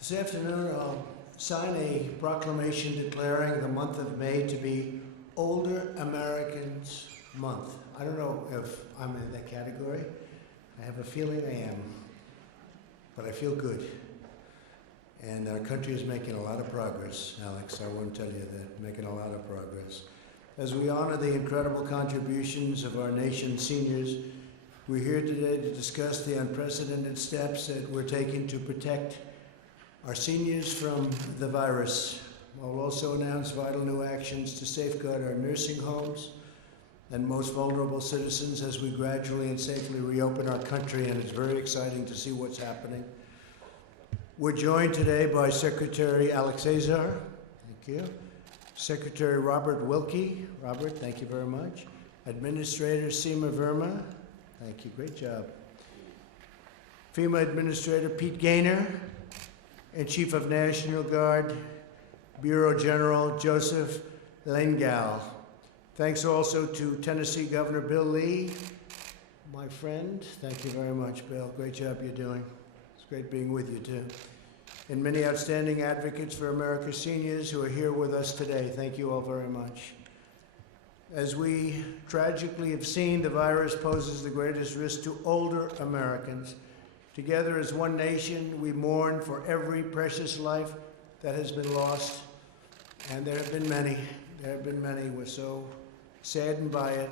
This afternoon, I'll sign a proclamation declaring the month of May to be Older Americans Month. I don't know if I'm in that category. I have a feeling I am, but I feel good. And our country is making a lot of progress, Alex. I want to tell you that, making a lot of progress. As we honor the incredible contributions of our nation's seniors, we're here today to discuss the unprecedented steps that we're taking to protect our seniors from the virus. We'll also announce vital new actions to safeguard our nursing homes and most vulnerable citizens as we gradually and safely reopen our country, and it's very exciting to see what's happening. We're joined today by Secretary Alex Azar, thank you. Secretary Robert Wilkie, Robert, thank you very much. Administrator Seema Verma, thank you, great job. FEMA Administrator Pete Gaynor, and Chief of National Guard, Bureau General Joseph Lengal. Thanks also to Tennessee Governor Bill Lee, my friend. Thank you very much, Bill. Great job you're doing. It's great being with you, too. And many outstanding advocates for America's seniors who are here with us today. Thank you all very much. As we tragically have seen, the virus poses the greatest risk to older Americans. Together as one nation, we mourn for every precious life that has been lost. And there have been many. There have been many. We're so saddened by it.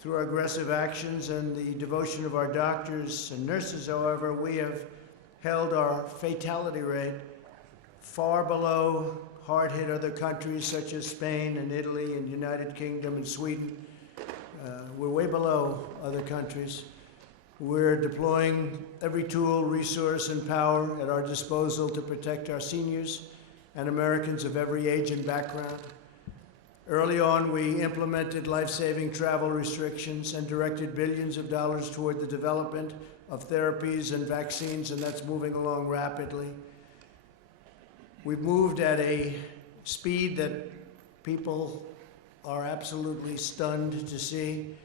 Through our aggressive actions and the devotion of our doctors and nurses, however, we have held our fatality rate far below hard-hit other countries such as Spain and Italy and United Kingdom and Sweden. We're way below other countries. We're deploying every tool, resource, and power at our disposal to protect our seniors and Americans of every age and background. Early on, we implemented life-saving travel restrictions and directed billions of dollars toward the development of therapies and vaccines, and that's moving along rapidly. We've moved at a speed that people are absolutely stunned to see.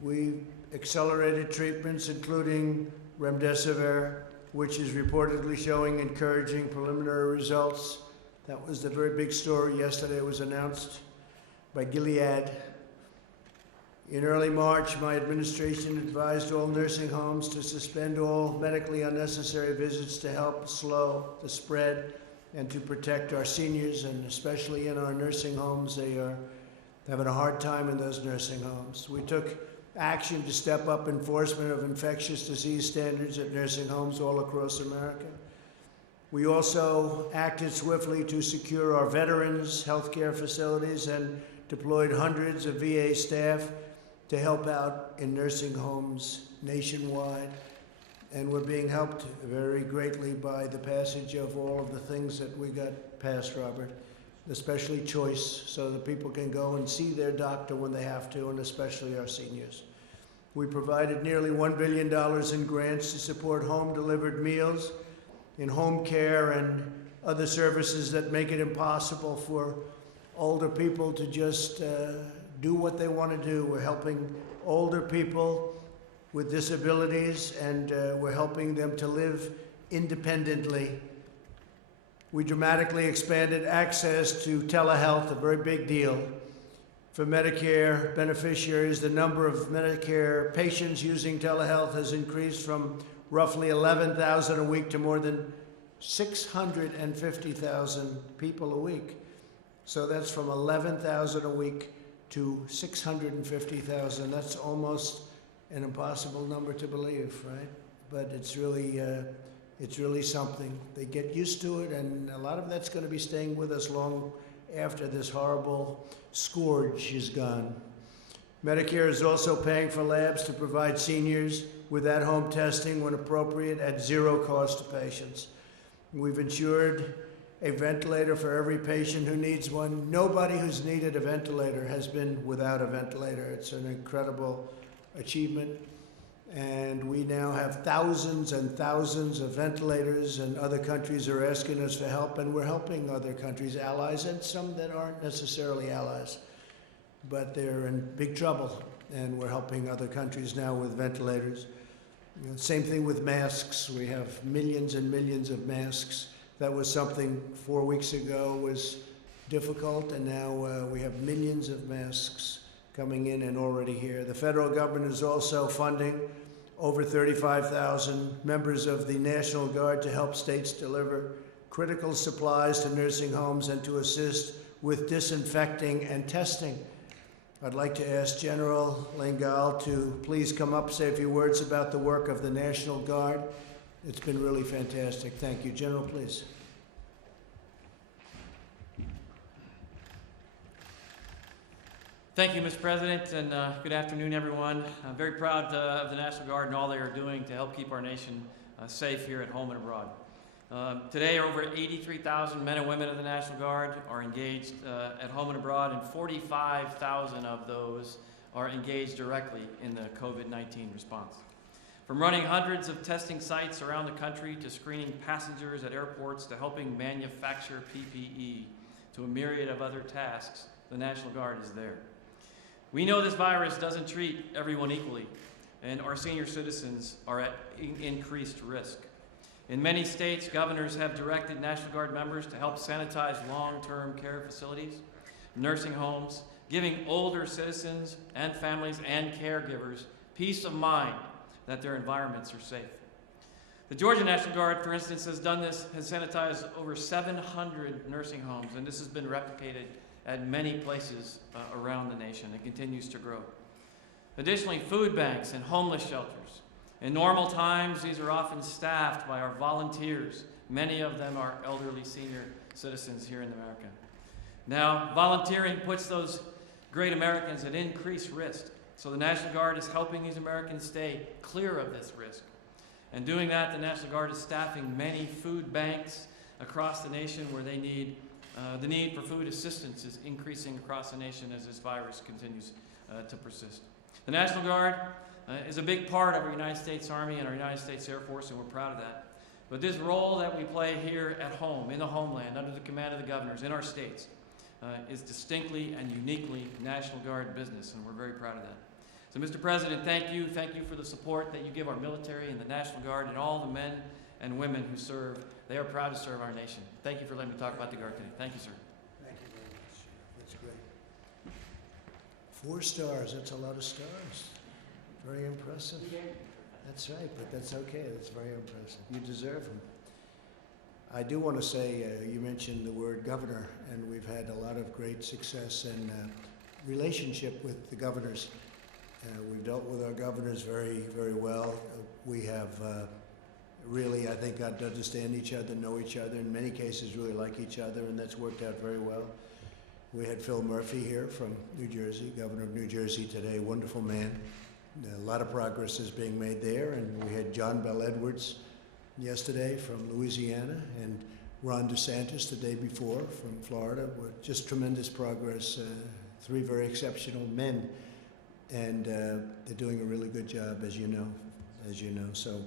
We've accelerated treatments, including remdesivir, which is reportedly showing encouraging preliminary results. That was the very big story yesterday. It was announced by Gilead. In early March, my administration advised all nursing homes to suspend all medically unnecessary visits to help slow the spread and to protect our seniors, and especially in our nursing homes. They are having a hard time in those nursing homes. We took action to step up enforcement of infectious disease standards at nursing homes all across America. We also acted swiftly to secure our veterans' healthcare facilities and deployed hundreds of VA staff to help out in nursing homes nationwide. And we're being helped very greatly by the passage of all of the things that we got passed, Robert, especially choice, so that people can go and see their doctor when they have to, and especially our seniors. We provided nearly $1 billion in grants to support home-delivered meals, in home care, and other services that make it impossible for older people to just do what they want to do. We're helping older people with disabilities, and we're helping them to live independently. We dramatically expanded access to telehealth, a very big deal. For Medicare beneficiaries, the number of Medicare patients using telehealth has increased from roughly 11,000 a week to more than 650,000 people a week. So that's from 11,000 a week to 650,000. That's almost an impossible number to believe, right? But it's really something. They get used to it, and a lot of that's going to be staying with us long after this horrible scourge is gone. Medicare is also paying for labs to provide seniors with at-home testing when appropriate at zero cost to patients. We've ensured a ventilator for every patient who needs one. Nobody who's needed a ventilator has been without a ventilator. It's an incredible achievement. And we now have thousands and thousands of ventilators, and other countries are asking us for help, and we're helping other countries, allies, and some that aren't necessarily allies. But they're in big trouble, and we're helping other countries now with ventilators. Same thing with masks. We have millions and millions of masks. That was something 4 weeks ago was difficult, and now we have millions of masks coming in and already here. The federal government is also funding over 35,000 members of the National Guard to help states deliver critical supplies to nursing homes and to assist with disinfecting and testing. I'd like to ask General Lengal to please come up, say a few words about the work of the National Guard. It's been really fantastic. Thank you. General, please. Thank you, Mr. President, and good afternoon, everyone. I'm very proud of the National Guard and all they are doing to help keep our nation safe here at home and abroad. Today, over 83,000 men and women of the National Guard are engaged at home and abroad, and 45,000 of those are engaged directly in the COVID-19 response. From running hundreds of testing sites around the country to screening passengers at airports to helping manufacture PPE to a myriad of other tasks, the National Guard is there. We know this virus doesn't treat everyone equally, and our senior citizens are at increased risk. In many states, governors have directed National Guard members to help sanitize long-term care facilities, nursing homes, giving older citizens and families and caregivers peace of mind that their environments are safe. The Georgia National Guard, for instance, has sanitized over 700 nursing homes, and this has been replicated at many places around the nation. It continues to grow. Additionally, food banks and homeless shelters. In normal times, these are often staffed by our volunteers. Many of them are elderly senior citizens here in America. Now, volunteering puts those great Americans at increased risk. So the National Guard is helping these Americans stay clear of this risk. And doing that, the National Guard is staffing many food banks across the nation where they need the need for food assistance is increasing across the nation as this virus continues to persist. The National Guard is a big part of our United States Army and our United States Air Force, and we're proud of that. But this role that we play here at home, in the homeland, under the command of the governors, in our states, is distinctly and uniquely National Guard business, and we're very proud of that. So, Mr. President, thank you. Thank you for the support that you give our military and the National Guard and all the men and women who serve. They are proud to serve our nation. Thank you for letting me talk about the Guard today. Thank you, sir. Thank you very much. That's great. 4 stars. That's a lot of stars. Very impressive. That's right, but that's okay. That's very impressive. You deserve them. I do want to say, you mentioned the word governor, and we've had a lot of great success and relationship with the governors. We've dealt with our governors very, very well. We have really, I think, got to understand each other, know each other, in many cases really like each other, and that's worked out very well. We had Phil Murphy here from New Jersey, governor of New Jersey today, wonderful man. A lot of progress is being made there, and we had John Bell Edwards yesterday from Louisiana, and Ron DeSantis the day before from Florida. Just tremendous progress, 3 very exceptional men, and they're doing a really good job, as you know. So,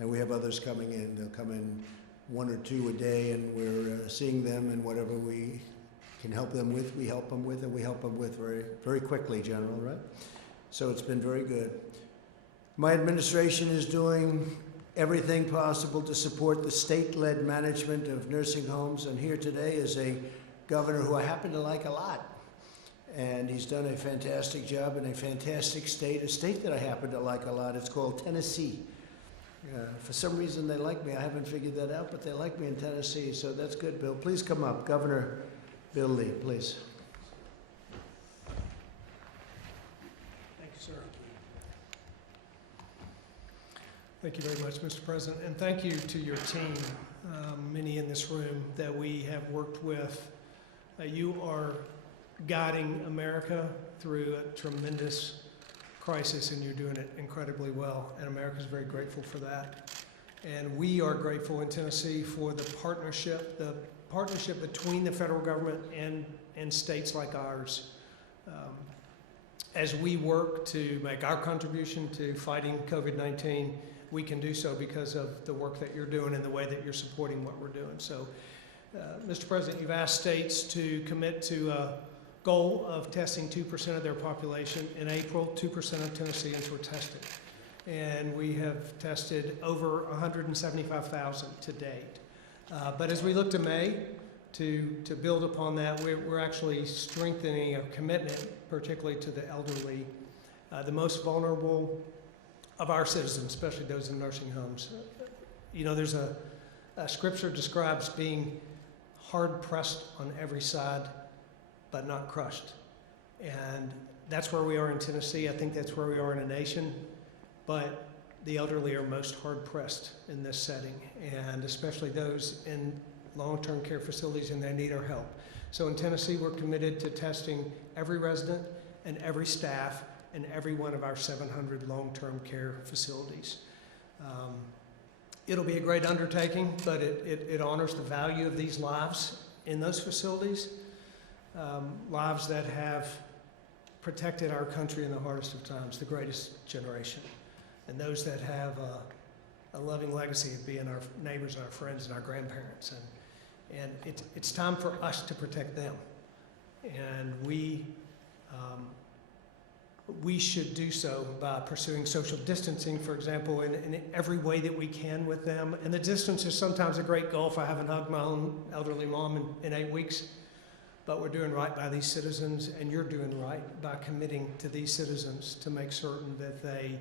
and we have others coming in. They'll come in 1 or 2 a day, and we're seeing them, and whatever we can help them with, we help them with, and we help them with very, very quickly, General, right? So it's been very good. My administration is doing everything possible to support the state-led management of nursing homes, and here today is a governor who I happen to like a lot. And he's done a fantastic job in a fantastic state, a state that I happen to like a lot. It's called Tennessee. For some reason they like me. I haven't figured that out, but they like me in Tennessee, so that's good, Bill. Please come up. Governor Bill Lee, please. Thank you, sir. Thank you very much, Mr. President, and thank you to your team, many in this room that we have worked with. You are guiding America through a tremendous crisis, and you're doing it incredibly well, and America's very grateful for that. And we are grateful in Tennessee for the partnership between the federal government and states like ours. As we work to make our contribution to fighting COVID-19, we can do so because of the work that you're doing and the way that you're supporting what we're doing. So, Mr. President, you've asked states to commit to a goal of testing 2% of their population. In April, 2% of Tennesseans were tested. and we have tested over 175,000 to date. But as we look to May, to build upon that, we're actually strengthening a commitment, particularly to the elderly, the most vulnerable of our citizens, especially those in nursing homes. You know, there's a scripture describes being hard pressed on every side, but not crushed. And that's where we are in Tennessee. I think that's where we are in a nation. But the elderly are most hard pressed in this setting, and especially those in long-term care facilities, and they need our help. So in Tennessee, we're committed to testing every resident and every staff in every one of our 700 long-term care facilities. It'll be a great undertaking, but it honors the value of these lives in those facilities, lives that have protected our country in the hardest of times, the greatest generation, and those that have a loving legacy of being our neighbors and our friends and our grandparents. And it's time for us to protect them. And we should do so by pursuing social distancing, for example, in every way that we can with them. And the distance is sometimes a great gulf. I haven't hugged my own elderly mom in 8 weeks, but we're doing right by these citizens, and you're doing right by committing to these citizens to make certain that they,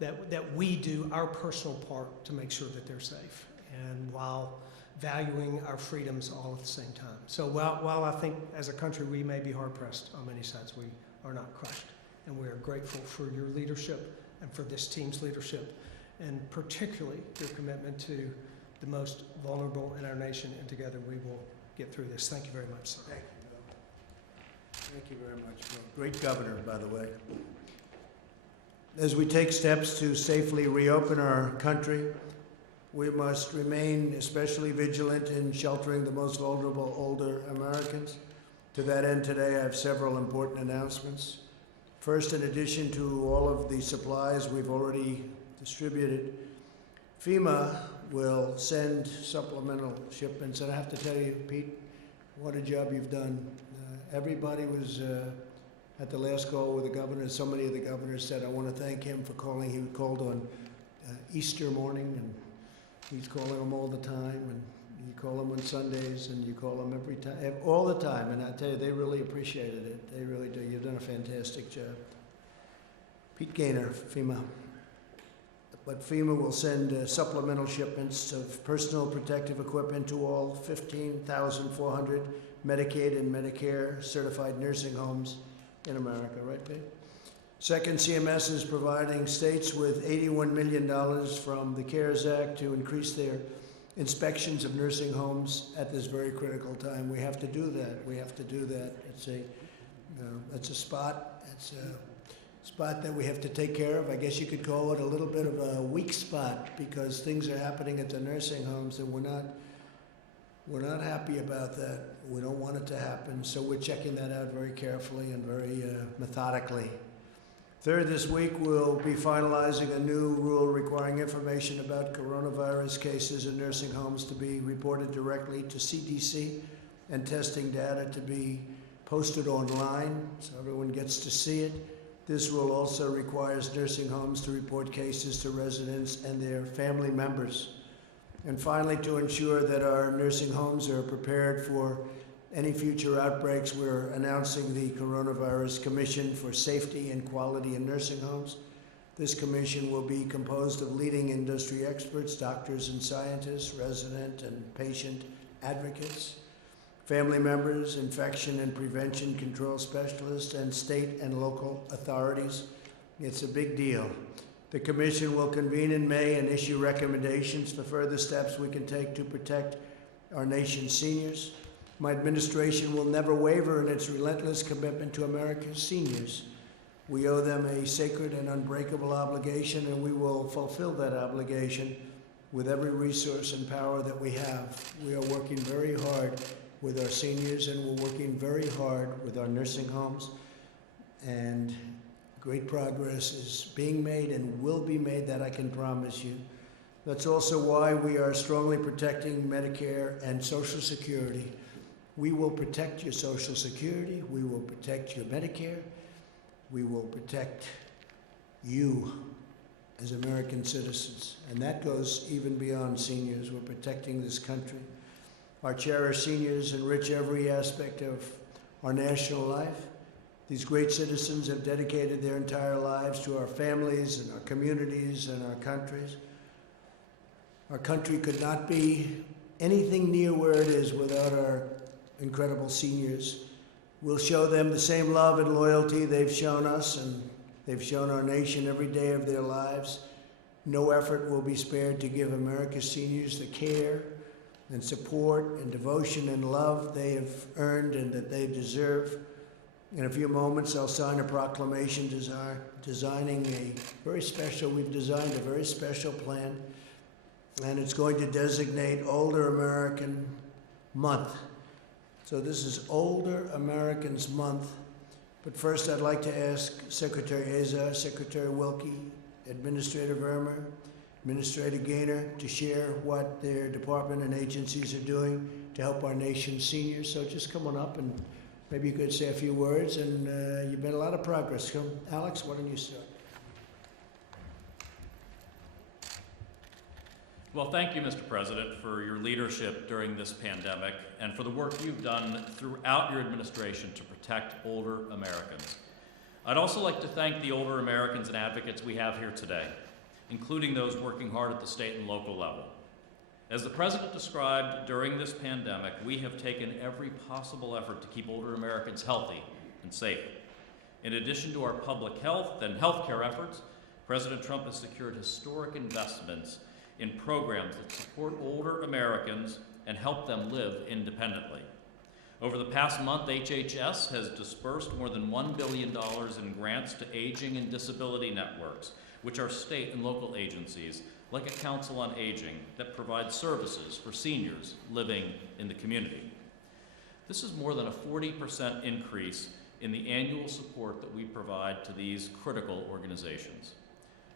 that we do our personal part to make sure that they're safe, and while valuing our freedoms all at the same time. So while I think as a country we may be hard-pressed on many sides, we are not crushed. And we are grateful for your leadership and for this team's leadership, and particularly your commitment to the most vulnerable in our nation, and together we will get through this. Thank you very much, sir. Thank you, Bill. Thank you very much, Bill. Great governor, by the way. As we take steps to safely reopen our country, we must remain especially vigilant in sheltering the most vulnerable older Americans. To that end, today I have several important announcements. First, in addition to all of the supplies we've already distributed, FEMA will send supplemental shipments. And I have to tell you, Pete, what a job you've done. Everybody was at the last call with the governor. So many of the governors said, I want to thank him for calling. He called on Easter morning, and he's calling them all the time. And you call them on Sundays, and you call them every time, all the time. And I tell you, they really appreciated it. They really do. You've done a fantastic job. Pete Gaynor, FEMA. But FEMA will send supplemental shipments of personal protective equipment to all 15,400 Medicaid and Medicare certified nursing homes in America, right, Pete? Second, CMS is providing states with $81 million from the CARES Act to increase their inspections of nursing homes at this very critical time. We have to do that. We have to do that. It's a spot. It's a spot that we have to take care of. I guess you could call it a little bit of a weak spot, because things are happening at the nursing homes, and we're not happy about that. We don't want it to happen, so we're checking that out very carefully and very methodically. Third, this week we'll be finalizing a new rule requiring information about coronavirus cases in nursing homes to be reported directly to CDC, and testing data to be posted online so everyone gets to see it. This rule also requires nursing homes to report cases to residents and their family members. And finally, to ensure that our nursing homes are prepared for any future outbreaks, we're announcing the Coronavirus Commission for Safety and Quality in Nursing Homes. This commission will be composed of leading industry experts, doctors and scientists, resident and patient advocates, family members, infection and prevention control specialists, and state and local authorities. It's a big deal. The commission will convene in May and issue recommendations for further steps we can take to protect our nation's seniors. My administration will never waver in its relentless commitment to America's seniors. We owe them a sacred and unbreakable obligation, and we will fulfill that obligation with every resource and power that we have. We are working very hard with our seniors, and we're working very hard with our nursing homes, and great progress is being made and will be made, that I can promise you. That's also why we are strongly protecting Medicare and Social Security. We will protect your Social Security, we will protect your Medicare, we will protect you as American citizens. And that goes even beyond seniors. We're protecting this country. Our cherished seniors enrich every aspect of our national life. These great citizens have dedicated their entire lives to our families and our communities and our countries. Our country could not be anything near where it is without our incredible seniors. We'll show them the same love and loyalty they've shown us, and they've shown our nation every day of their lives. No effort will be spared to give America's seniors the care and support and devotion and love they have earned and that they deserve. In a few moments, I'll sign a proclamation designing a very special, we've designed a very special plan, and it's going to designate Older American Month. So this is Older Americans Month. But first, I'd like to ask Secretary Azar, Secretary Wilkie, Administrator Vermer, Administrator Gaynor to share what their department and agencies are doing to help our nation's seniors. So just come on up and maybe you could say a few words, and you've made a lot of progress. Come, Alex, why don't you start? Well, thank you, Mr. President, for your leadership during this pandemic and for the work you've done throughout your administration to protect older Americans. I'd also like to thank the older Americans and advocates we have here today, including those working hard at the state and local level. As the President described, during this pandemic, we have taken every possible effort to keep older Americans healthy and safe. In addition to our public health and healthcare efforts, President Trump has secured historic investments in programs that support older Americans and help them live independently. Over the past month, HHS has dispersed more than $1 billion in grants to aging and disability networks, which are state and local agencies like a Council on Aging that provides services for seniors living in the community. This is more than a 40% increase in the annual support that we provide to these critical organizations.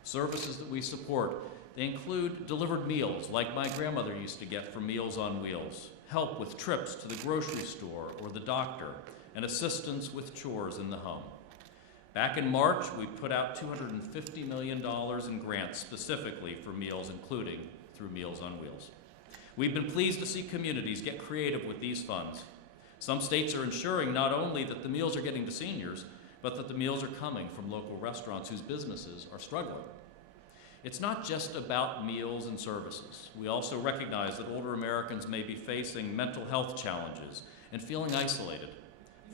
Services that we support, they include delivered meals like my grandmother used to get from Meals on Wheels, help with trips to the grocery store or the doctor, and assistance with chores in the home. Back in March, we put out $250 million in grants specifically for meals, including through Meals on Wheels. We've been pleased to see communities get creative with these funds. Some states are ensuring not only that the meals are getting to seniors, but that the meals are coming from local restaurants whose businesses are struggling. It's not just about meals and services. We also recognize that older Americans may be facing mental health challenges and feeling isolated.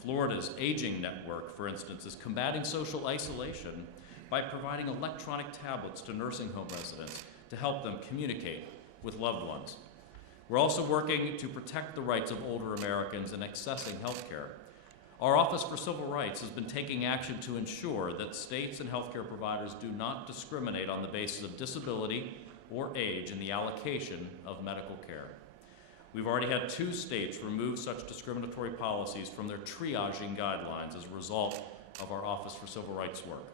Florida's Aging Network, for instance, is combating social isolation by providing electronic tablets to nursing home residents to help them communicate with loved ones. We're also working to protect the rights of older Americans in accessing health care. Our Office for Civil Rights has been taking action to ensure that states and healthcare providers do not discriminate on the basis of disability or age in the allocation of medical care. We've already had 2 states remove such discriminatory policies from their triaging guidelines as a result of our Office for Civil Rights work.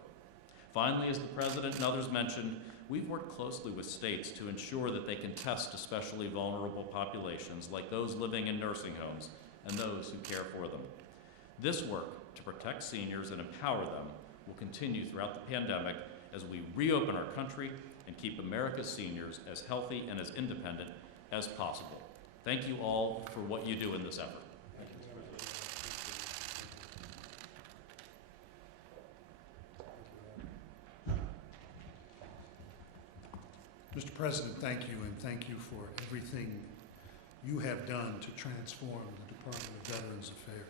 Finally, as the President and others mentioned, we've worked closely with states to ensure that they can test especially vulnerable populations like those living in nursing homes and those who care for them. This work to protect seniors and empower them will continue throughout the pandemic as we reopen our country and keep America's seniors as healthy and as independent as possible. Thank you all for what you do in this effort. Mr. President, thank you, and thank you for everything you have done to transform the Department of Veterans Affairs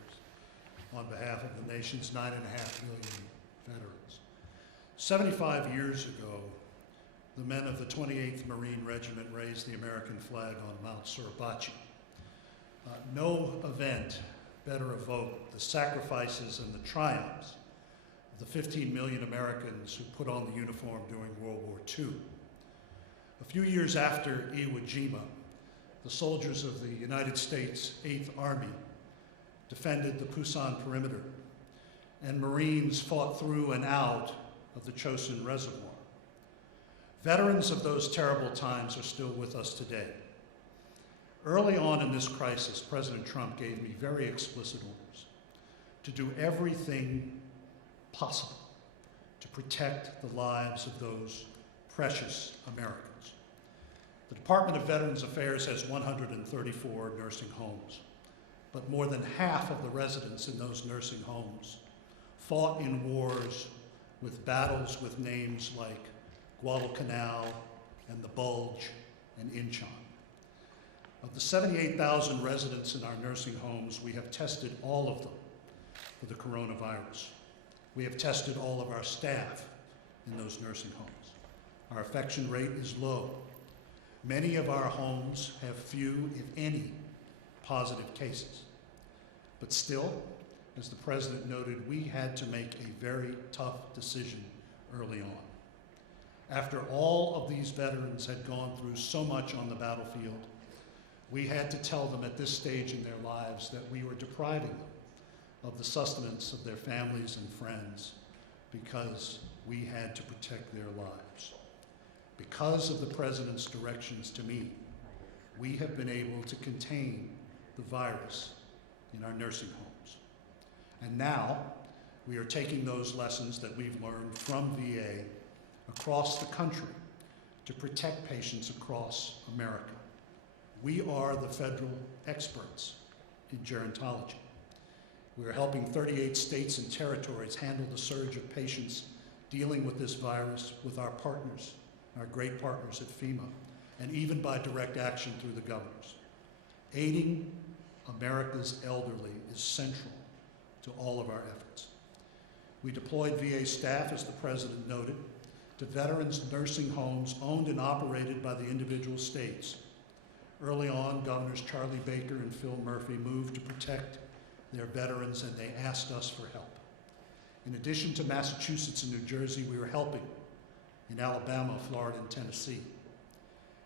on behalf of the nation's 9.5 million veterans. 75 years ago, the men of the 28th Marine Regiment raised the American flag on Mount Suribachi. No event better evoked the sacrifices and the triumphs of the 15 million Americans who put on the uniform during World War II. A few years after Iwo Jima, the soldiers of the United States 8th Army defended the Pusan perimeter, and Marines fought through and out of the Chosin Reservoir. Veterans of those terrible times are still with us today. Early on in this crisis, President Trump gave me very explicit orders to do everything possible to protect the lives of those precious Americans. The Department of Veterans Affairs has 134 nursing homes, but more than half of the residents in those nursing homes fought in wars with battles with names like Guadalcanal and the Bulge and Inchon. Of the 78,000 residents in our nursing homes, we have tested all of them for the coronavirus. We have tested all of our staff in those nursing homes. Our infection rate is low. Many of our homes have few, if any, positive cases. But still, as the President noted, we had to make a very tough decision early on. After all of these veterans had gone through so much on the battlefield, we had to tell them at this stage in their lives that we were depriving them of the sustenance of their families and friends because we had to protect their lives. Because of the President's directions to me, we have been able to contain the virus in our nursing homes. And now, we are taking those lessons that we've learned from VA across the country to protect patients across America. We are the federal experts in gerontology. We are helping 38 states and territories handle the surge of patients dealing with this virus with our partners, our great partners at FEMA, and even by direct action through the governors. Aiding America's elderly is central to all of our efforts. We deployed VA staff, as the President noted, to veterans' nursing homes owned and operated by the individual states. Early on, Governors Charlie Baker and Phil Murphy moved to protect their veterans, and they asked us for help. In addition to Massachusetts and New Jersey, we were helping in Alabama, Florida, and Tennessee.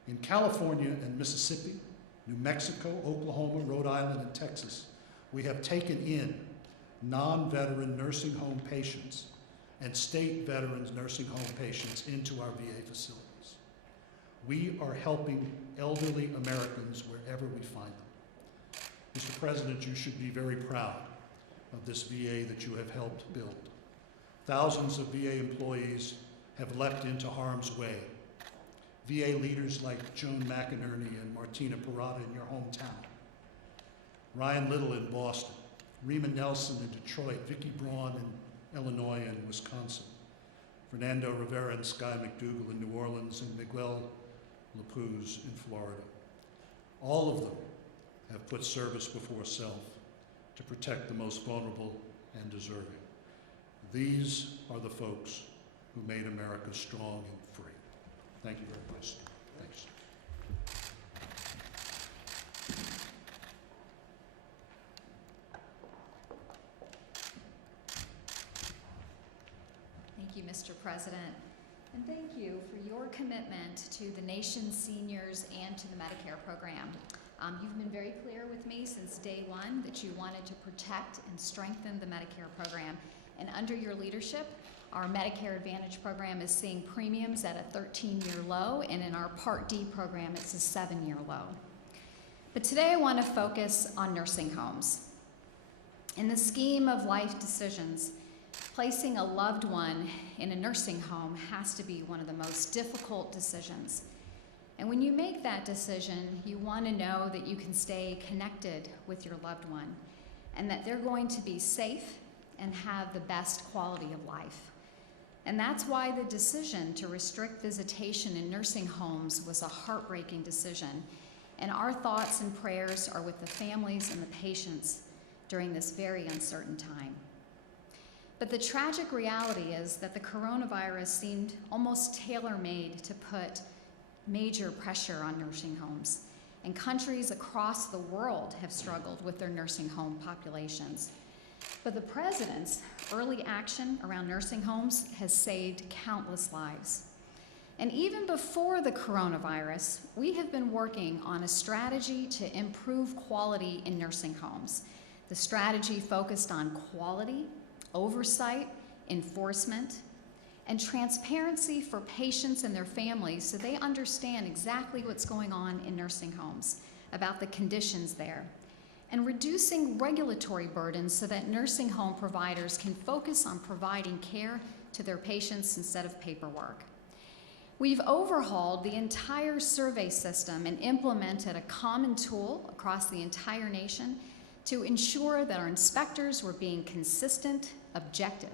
In California and Mississippi, New Mexico, Oklahoma, Rhode Island, and Texas, we have taken in non-veteran nursing home patients and state veterans nursing home patients into our VA facilities. We are helping elderly Americans wherever we find them. Mr. President, you should be very proud of this VA that you have helped build. Thousands of VA employees have leapt into harm's way. VA leaders like Joan McInerney and Martina Parada in your hometown, Ryan Little in Boston, Rima Nelson in Detroit, Vicki Braun in Illinois and Wisconsin, Fernando Rivera and Sky McDougal in New Orleans, and Miguel Lapuz in Florida. All of them have put service before self to protect the most vulnerable and deserving. These are the folks who made America strong and free. Thank you very much. Thanks. Thank you, Mr. President. And thank you for your commitment to the nation's seniors and to the Medicare program. You've been very clear with me since day one that you wanted to protect and strengthen the Medicare program. And under your leadership, our Medicare Advantage program is seeing premiums at a 13-year low, and in our Part D program, it's a 7-year low. But today I want to focus on nursing homes. In the scheme of life decisions, placing a loved one in a nursing home has to be one of the most difficult decisions. And when you make that decision, you want to know that you can stay connected with your loved one and that they're going to be safe and have the best quality of life. And that's why the decision to restrict visitation in nursing homes was a heartbreaking decision. And our thoughts and prayers are with the families and the patients during this very uncertain time. But the tragic reality is that the coronavirus seemed almost tailor-made to put major pressure on nursing homes. And countries across the world have struggled with their nursing home populations. But the President's early action around nursing homes has saved countless lives. And even before the coronavirus, we have been working on a strategy to improve quality in nursing homes. The strategy focused on quality, oversight, enforcement, and transparency for patients and their families so they understand exactly what's going on in nursing homes, about the conditions there, and reducing regulatory burdens so that nursing home providers can focus on providing care to their patients instead of paperwork. We've overhauled the entire survey system and implemented a common tool across the entire nation to ensure that our inspectors were being consistent, objective,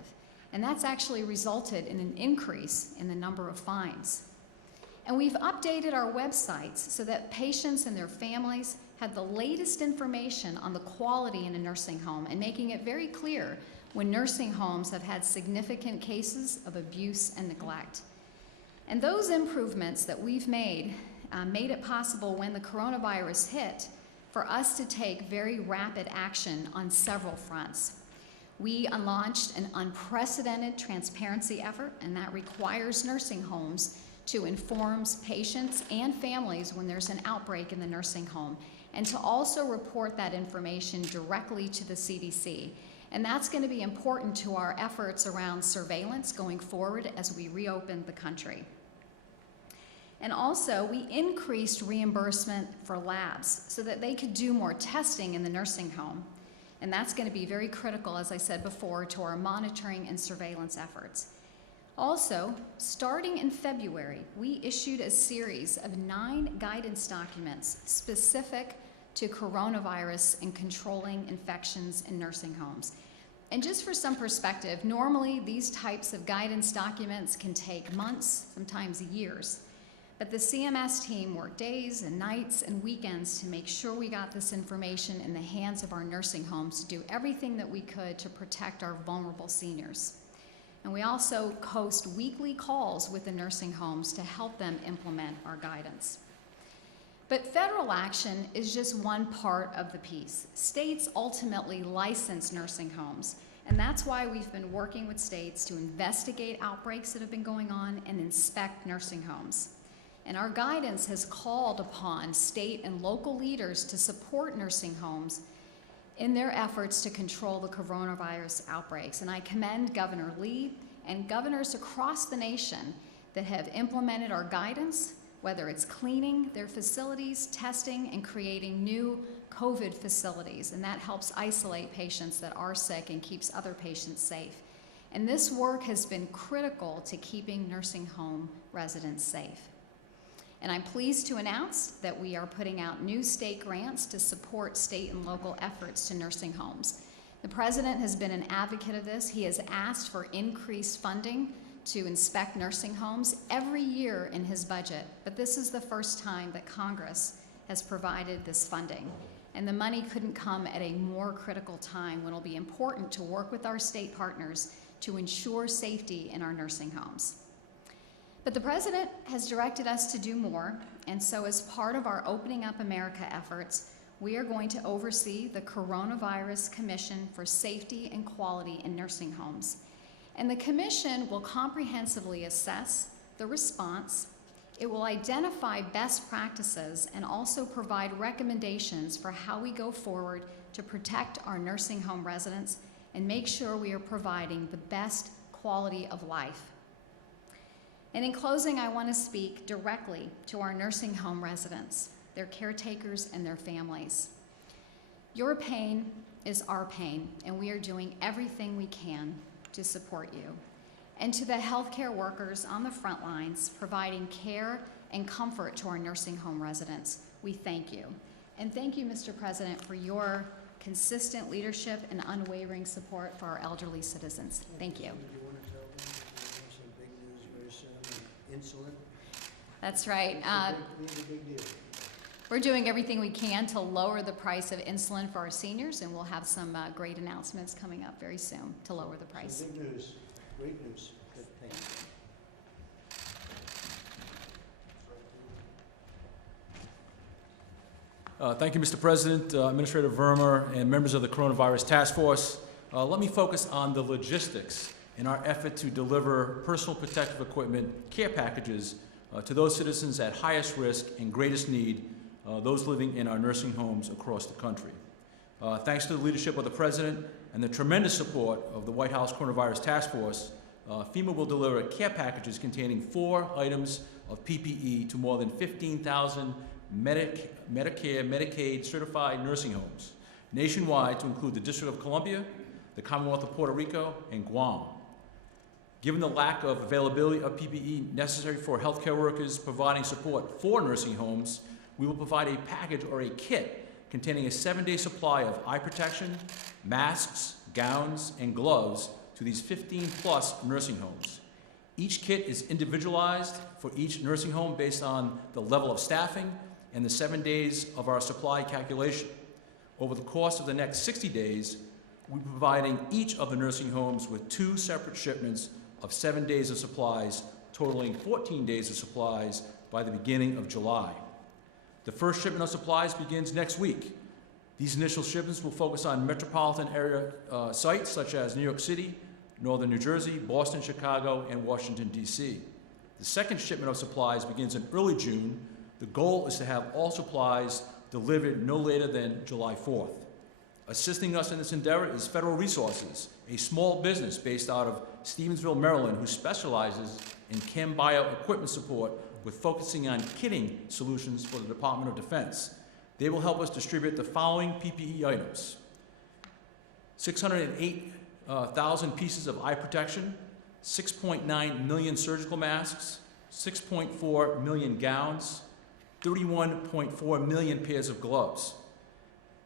and that's actually resulted in an increase in the number of fines. And we've updated our websites so that patients and their families have the latest information on the quality in a nursing home and making it very clear when nursing homes have had significant cases of abuse and neglect. And those improvements that we've made it possible when the coronavirus hit for us to take very rapid action on several fronts. We launched an unprecedented transparency effort, and that requires nursing homes to inform patients and families when there's an outbreak in the nursing home, and to also report that information directly to the CDC. And that's going to be important to our efforts around surveillance going forward as we reopen the country. And also, we increased reimbursement for labs so that they could do more testing in the nursing home. And that's going to be very critical, as I said before, to our monitoring and surveillance efforts. Also, starting in February, we issued a series of 9 guidance documents specific to coronavirus and controlling infections in nursing homes. And just for some perspective, normally these types of guidance documents can take months, sometimes years. But the CMS team worked days and nights and weekends to make sure we got this information in the hands of our nursing homes to do everything that we could to protect our vulnerable seniors. And we also host weekly calls with the nursing homes to help them implement our guidance. But federal action is just one part of the piece. States ultimately license nursing homes, and that's why we've been working with states to investigate outbreaks that have been going on and inspect nursing homes. And our guidance has called upon state and local leaders to support nursing homes in their efforts to control the coronavirus outbreaks. And I commend Governor Lee and governors across the nation that have implemented our guidance, whether it's cleaning their facilities, testing, and creating new COVID facilities. And that helps isolate patients that are sick and keeps other patients safe. And this work has been critical to keeping nursing home residents safe. And I'm pleased to announce that we are putting out new state grants to support state and local efforts to nursing homes. The President has been an advocate of this. He has asked for increased funding to inspect nursing homes every year in his budget, but this is the first time that Congress has provided this funding. And the money couldn't come at a more critical time when it'll be important to work with our state partners to ensure safety in our nursing homes. But the President has directed us to do more, and so as part of our Opening Up America efforts, we are going to oversee the Coronavirus Commission for Safety and Quality in Nursing Homes. And the commission will comprehensively assess the response. It will identify best practices and also provide recommendations for how we go forward to protect our nursing home residents and make sure we are providing the best quality of life. And in closing, I want to speak directly to our nursing home residents, their caretakers, and their families. Your pain is our pain, and we are doing everything we can to support you. And to the healthcare workers on the front lines providing care and comfort to our nursing home residents, we thank you. And thank you, Mr. President, for your consistent leadership and unwavering support for our elderly citizens. Thank you. Insulin. That's right. It's a big deal. We're doing everything we can to lower the price of insulin for our seniors, and we'll have some great announcements coming up very soon to lower the price. So good news. Great news. Good. Thank you. Thank you, Mr. President, Administrator Verma, and members of the Coronavirus Task Force. Let me focus on the logistics in our effort to deliver personal protective equipment care packages to those citizens at highest risk and greatest need, those living in our nursing homes across the country. Thanks to the leadership of the President and the tremendous support of the White House Coronavirus Task Force, FEMA will deliver care packages containing 4 items of PPE to more than 15,000 Medicare, Medicaid certified nursing homes nationwide, to include the District of Columbia, the Commonwealth of Puerto Rico, and Guam. Given the lack of availability of PPE necessary for healthcare workers providing support for nursing homes, we will provide a package or a kit containing a 7-day supply of eye protection, masks, gowns, and gloves to these 15-plus nursing homes. Each kit is individualized for each nursing home based on the level of staffing and the 7 days of our supply calculation. Over the course of the next 60 days, we'll be providing each of the nursing homes with 2 separate shipments of 7 days of supplies, totaling 14 days of supplies by the beginning of July. The first shipment of supplies begins next week. These initial shipments will focus on metropolitan area sites such as New York City, Northern New Jersey, Boston, Chicago, and Washington, D.C. The second shipment of supplies begins in early June. The goal is to have all supplies delivered no later than July 4th. Assisting us in this endeavor is Federal Resources, a small business based out of Stevensville, Maryland, who specializes in chem bio equipment support with focusing on kitting solutions for the Department of Defense. They will help us distribute the following PPE items: 608,000 pieces of eye protection, 6.9 million surgical masks, 6.4 million gowns, 31.4 million pairs of gloves.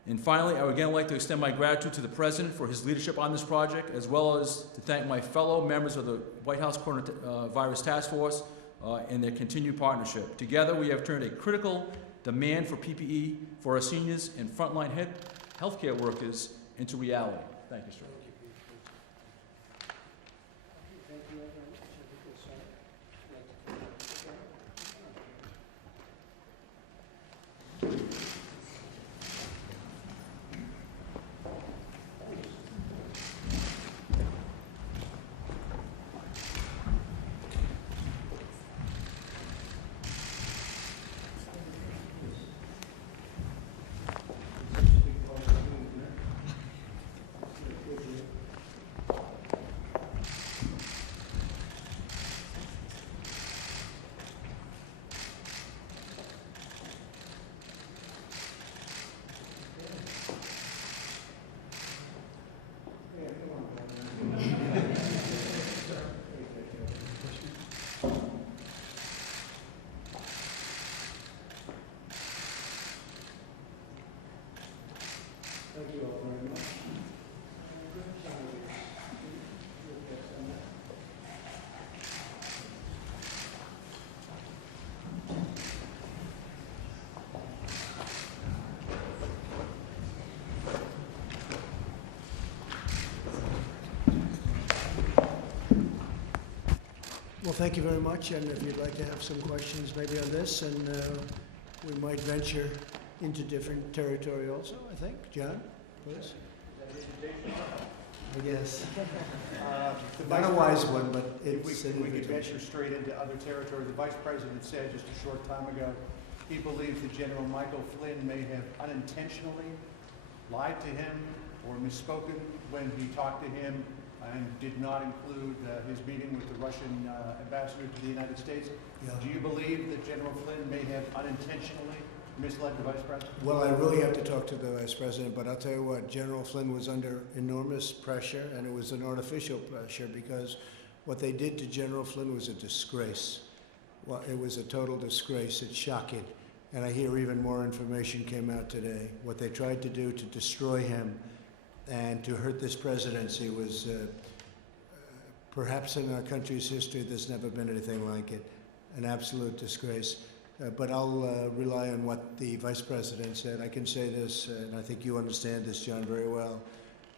And finally, I would again like to extend my gratitude to the President for his leadership on this project, as well as to thank my fellow members of the White House Coronavirus Task Force and their continued partnership. Together, we have turned a critical demand for PPE for our seniors and frontline healthcare workers into reality. Thank you, sir. Well, thank you very much, and if you'd like to have some questions maybe on this, and we might venture into different territory also, I think. John, please. I guess. Not a wise one, but it's we could venture straight into other territory. The Vice President said just a short time ago, he believes that General Michael Flynn may have unintentionally lied to him or misspoken when he talked to him and did not include his meeting with the Russian ambassador to the United States. Yeah. Do you believe that General Flynn may have unintentionally misled the Vice President? Well, I really have to talk to the Vice President, but I'll tell you what, General Flynn was under enormous pressure, and it was an artificial pressure, because what they did to General Flynn was a disgrace. Well, it was a total disgrace. It's shocking. And I hear even more information came out today. What they tried to do to destroy him and to hurt this presidency was perhaps in our country's history, there's never been anything like it. An absolute disgrace. But I'll rely on what the Vice President said. I can say this, and I think you understand this, John, very well.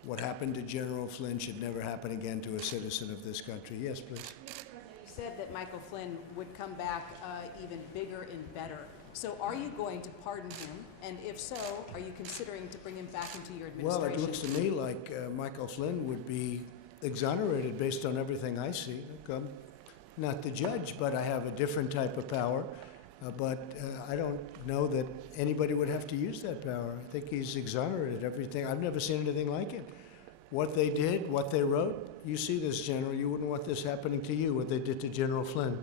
What happened to General Flynn should never happen again to a citizen of this country. Yes, please. Mr. President, you said that Michael Flynn would come back even bigger and better. So are you going to pardon him? And if so, are you considering to bring him back into your administration? Well, it looks to me like Michael Flynn would be exonerated based on everything I see. Look, I'm not the judge, but I have a different type of power. But I don't know that anybody would have to use that power. I think he's exonerated everything. I've never seen anything like it. What they did, what they wrote, you see this, General, you wouldn't want this happening to you, what they did to General Flynn.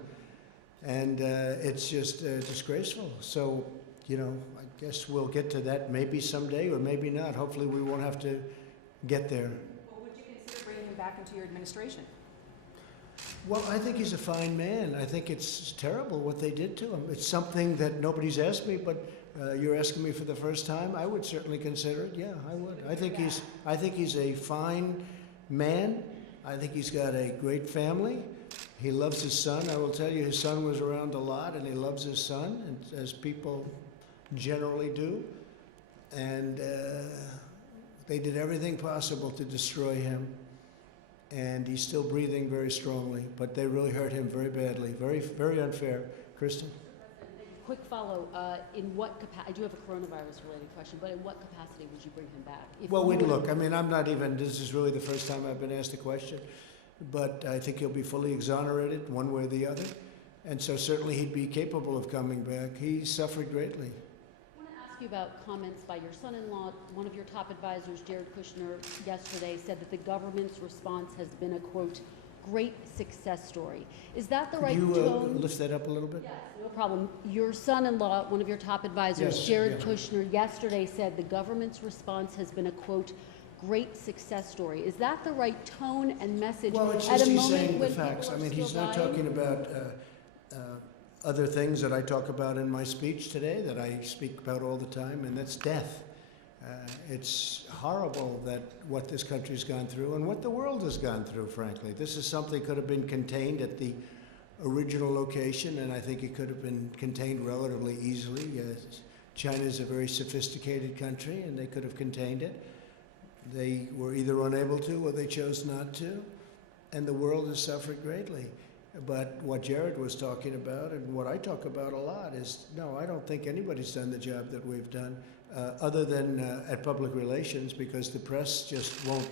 And it's just disgraceful. So, you know, I guess we'll get to that maybe someday or maybe not. Hopefully we won't have to get there. Well, would you consider bringing him back into your administration? Well, I think he's a fine man. I think it's terrible what they did to him. It's something that nobody's asked me, but you're asking me for the first time. I would certainly consider it. Yeah, I would. I think he's a fine man. I think he's got a great family. He loves his son. I will tell you, his son was around a lot, and he loves his son, and, as people generally do. And they did everything possible to destroy him. And he's still breathing very strongly, but they really hurt him very badly. Very, very unfair. Kristen? Quick follow, in what capacity, I do have a coronavirus-related question, but in what capacity would you bring him back? Well, we'd look. I mean, I'm not even, this is really the first time I've been asked a question, but I think he'll be fully exonerated one way or the other. And so certainly he'd be capable of coming back. He suffered greatly. I want to ask you about comments by your son-in-law. One of your top advisors, Jared Kushner, yesterday said that the government's response has been a, quote, great success story. Is that the right Could tone? you lift that up a little bit? Yes, no problem. Your son-in-law, one of your top advisors, Yes, Jared yeah. Kushner, yesterday said the government's response has been a, quote, great success story. Is that the right tone and message Well, it's at just a he's moment saying the when facts. I people are mean, he's still not dying? talking about other things that I talk about in my speech today, that I speak about all the time, and that's death. It's horrible that what this country's gone through and what the world has gone through, frankly. This is something that could have been contained at the original location, and I think it could have been contained relatively easily. China's a very sophisticated country, and they could have contained it. They were either unable to or they chose not to, and the world has suffered greatly. But what Jared was talking about, and what I talk about a lot, is no, I don't think anybody's done the job that we've done, other than at public relations, because the press just won't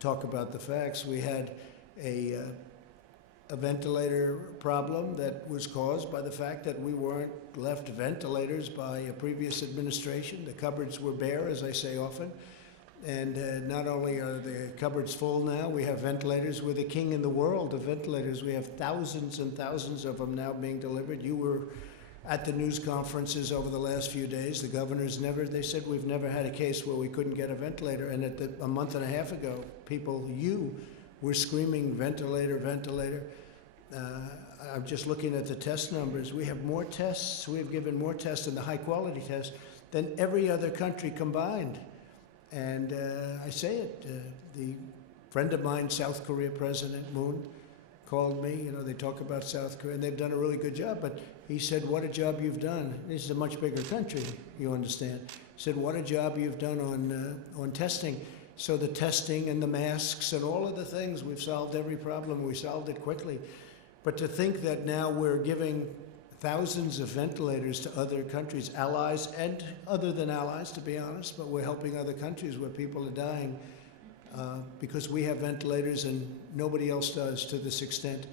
talk about the facts. We had a ventilator problem that was caused by the fact that we weren't left ventilators by a previous administration. The cupboards were bare, as I say often. And not only are the cupboards full now, we have ventilators. We're the king in the world of ventilators. We have thousands and thousands of them now being delivered. You were at the news conferences over the last few days. The governors they said we've never had a case where we couldn't get a ventilator. And a month and a half ago, you were screaming, ventilator, ventilator. I'm just looking at the test numbers. We have more tests. We've given more tests, and the high quality tests, than every other country combined. And I say it, the friend of mine, South Korea President Moon, called me. You know, they talk about South Korea, and they've done a really good job. But he said, what a job you've done. This is a much bigger country, you understand. He said, what a job you've done on testing. So the testing and the masks and all of the things, we've solved every problem. We solved it quickly. But to think that now we're giving thousands of ventilators to other countries, allies and other than allies, to be honest, but we're helping other countries where people are dying because we have ventilators and nobody else does to this extent.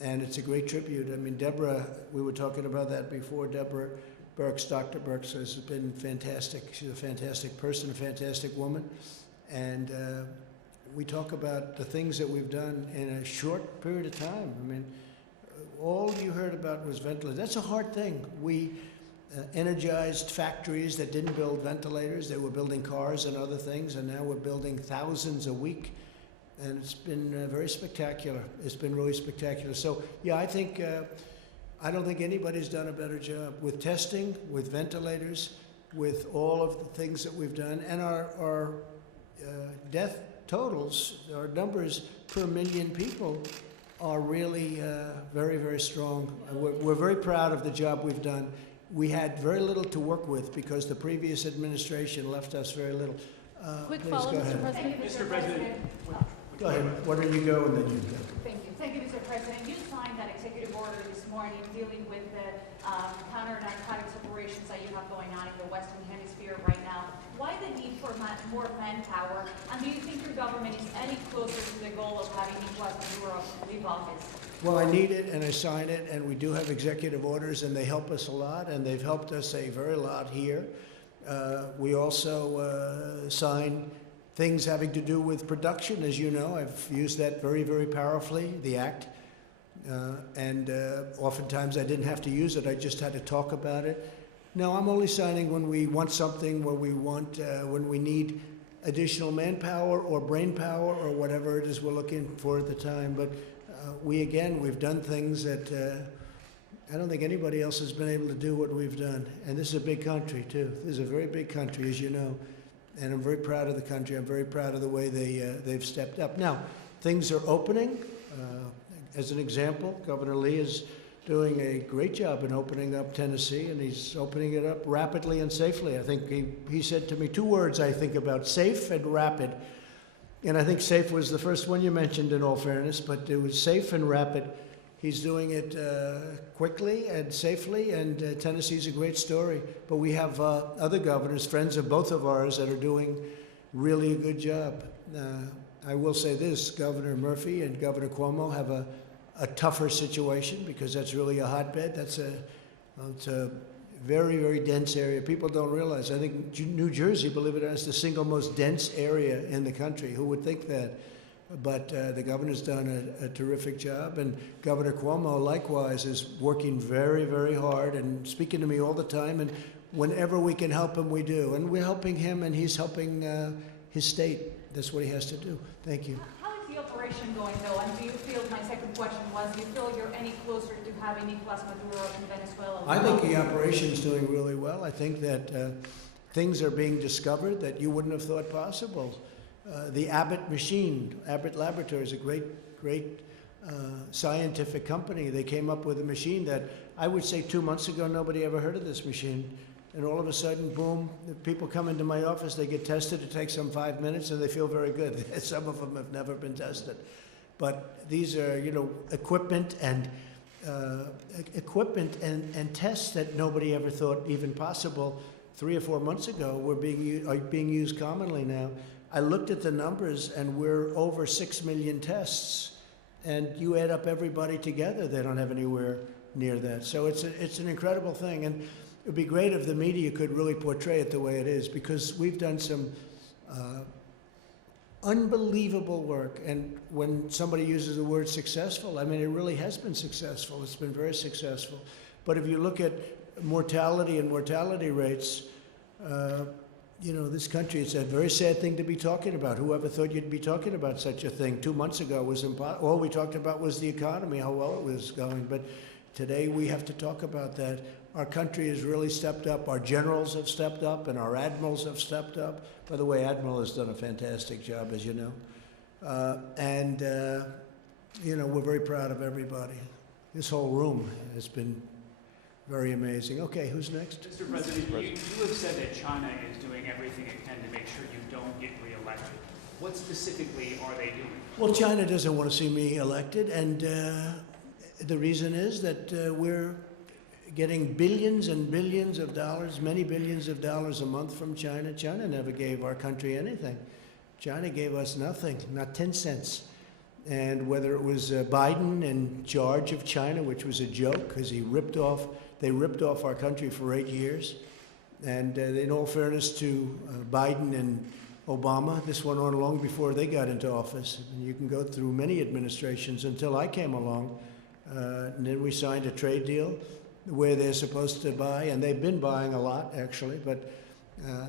And it's a great tribute. I mean, Deborah, we were talking about that before. Deborah Birx, Dr. Birx, has been fantastic. She's a fantastic person, a fantastic woman. And we talk about the things that we've done in a short period of time. I mean, all you heard about was ventilators. That's a hard thing. We energized factories that didn't build ventilators. They were building cars and other things, and now we're building thousands a week. And it's been very spectacular. It's been really spectacular. So, yeah, I think, I don't think anybody's done a better job with testing, with ventilators, with all of the things that we've done. And our death totals, our numbers per million people, are really very, very strong. We're very proud of the job we've done. We had very little to work with because the previous administration left us very little. Quick Please follow, go Mr. ahead. President. Mr. President. Go ahead. Why don't you go and then you go. Thank you. Thank you, Mr. President. You signed that executive order this morning dealing with the counter-narcotics operations that you have going on in the Western Hemisphere right now. Why the need for more manpower? And do you think your government is any closer to the goal of having Nicolas Maduro leave office? Well, I need it and I sign it, and we do have executive orders, and they help us a lot, and they've helped us a very lot here. We also sign things having to do with production, as you know. I've used that very, very powerfully, the act. And oftentimes I didn't have to use it, I just had to talk about it. No, I'm only signing when we want something, when we need additional manpower or brain power or whatever it is we're looking for at the time. But we've done things that I don't think anybody else has been able to do what we've done. And this is a big country, too. This is a very big country, as you know. And I'm very proud of the country. I'm very proud of the way they've stepped up. Now, things are opening. As an example, Governor Lee is doing a great job in opening up Tennessee, and he's opening it up rapidly and safely. I think he said to me 2 words, I think, about safe and rapid. And I think safe was the first one you mentioned, in all fairness, but it was safe and rapid. He's doing it quickly and safely, and Tennessee's a great story. But we have other governors, friends of both of ours, that are doing really a good job. I will say this, Governor Murphy and Governor Cuomo have a tougher situation because that's really a hotbed. It's a very, very dense area. People don't realize. I think New Jersey, believe it or not, is the single most dense area in the country. Who would think that? But the governor's done a terrific job, and Governor Cuomo, likewise, is working very, very hard and speaking to me all the time, and whenever we can help him, we do. And we're helping him, and he's helping his state. That's what he has to do. Thank you. How is the operation going, though? And do you feel, my second question was, do you feel you're any closer to having Nicolas Maduro in Venezuela? I think the operation's doing really well. I think that things are being discovered that you wouldn't have thought possible. The Abbott machine, Abbott Laboratories, a great scientific company. They came up with a machine that I would say 2 months ago, nobody ever heard of this machine. And all of a sudden, boom, the people come into my office, they get tested. It takes them 5 minutes, and they feel very good. Some of them have never been tested. But these are, equipment and tests that nobody ever thought even possible 3 or 4 months ago are being used commonly now. I looked at the numbers, and we're over 6 million tests. And you add up everybody together, they don't have anywhere near that. So it's an incredible thing. And it would be great if the media could really portray it the way it is, because we've done some unbelievable work. And when somebody uses the word successful, I mean, it really has been successful. It's been very successful. But if you look at mortality and mortality rates, this country, it's a very sad thing to be talking about. Whoever thought you'd be talking about such a thing 2 months ago was impossible. All we talked about was the economy, how well it was going. But today we have to talk about that. Our country has really stepped up. Our generals have stepped up, and our admirals have stepped up. By the way, Admiral has done a fantastic job, as you know. We're very proud of everybody. This whole room has been very amazing. Okay, who's next? Mr. President, you have said that China is doing everything it can to make sure you don't get reelected. What specifically are they doing? Well, China doesn't want to see me elected, and the reason is that we're getting billions and billions of dollars, many billions of dollars a month from China. China never gave our country anything. China gave us nothing, not 10 cents. And whether it was Biden in charge of China, which was a joke, because they ripped off our country for 8 years. And in all fairness to Biden and Obama, this went on long before they got into office. And you can go through many administrations until I came along. And then we signed a trade deal where they're supposed to buy, and they've been buying a lot, actually, but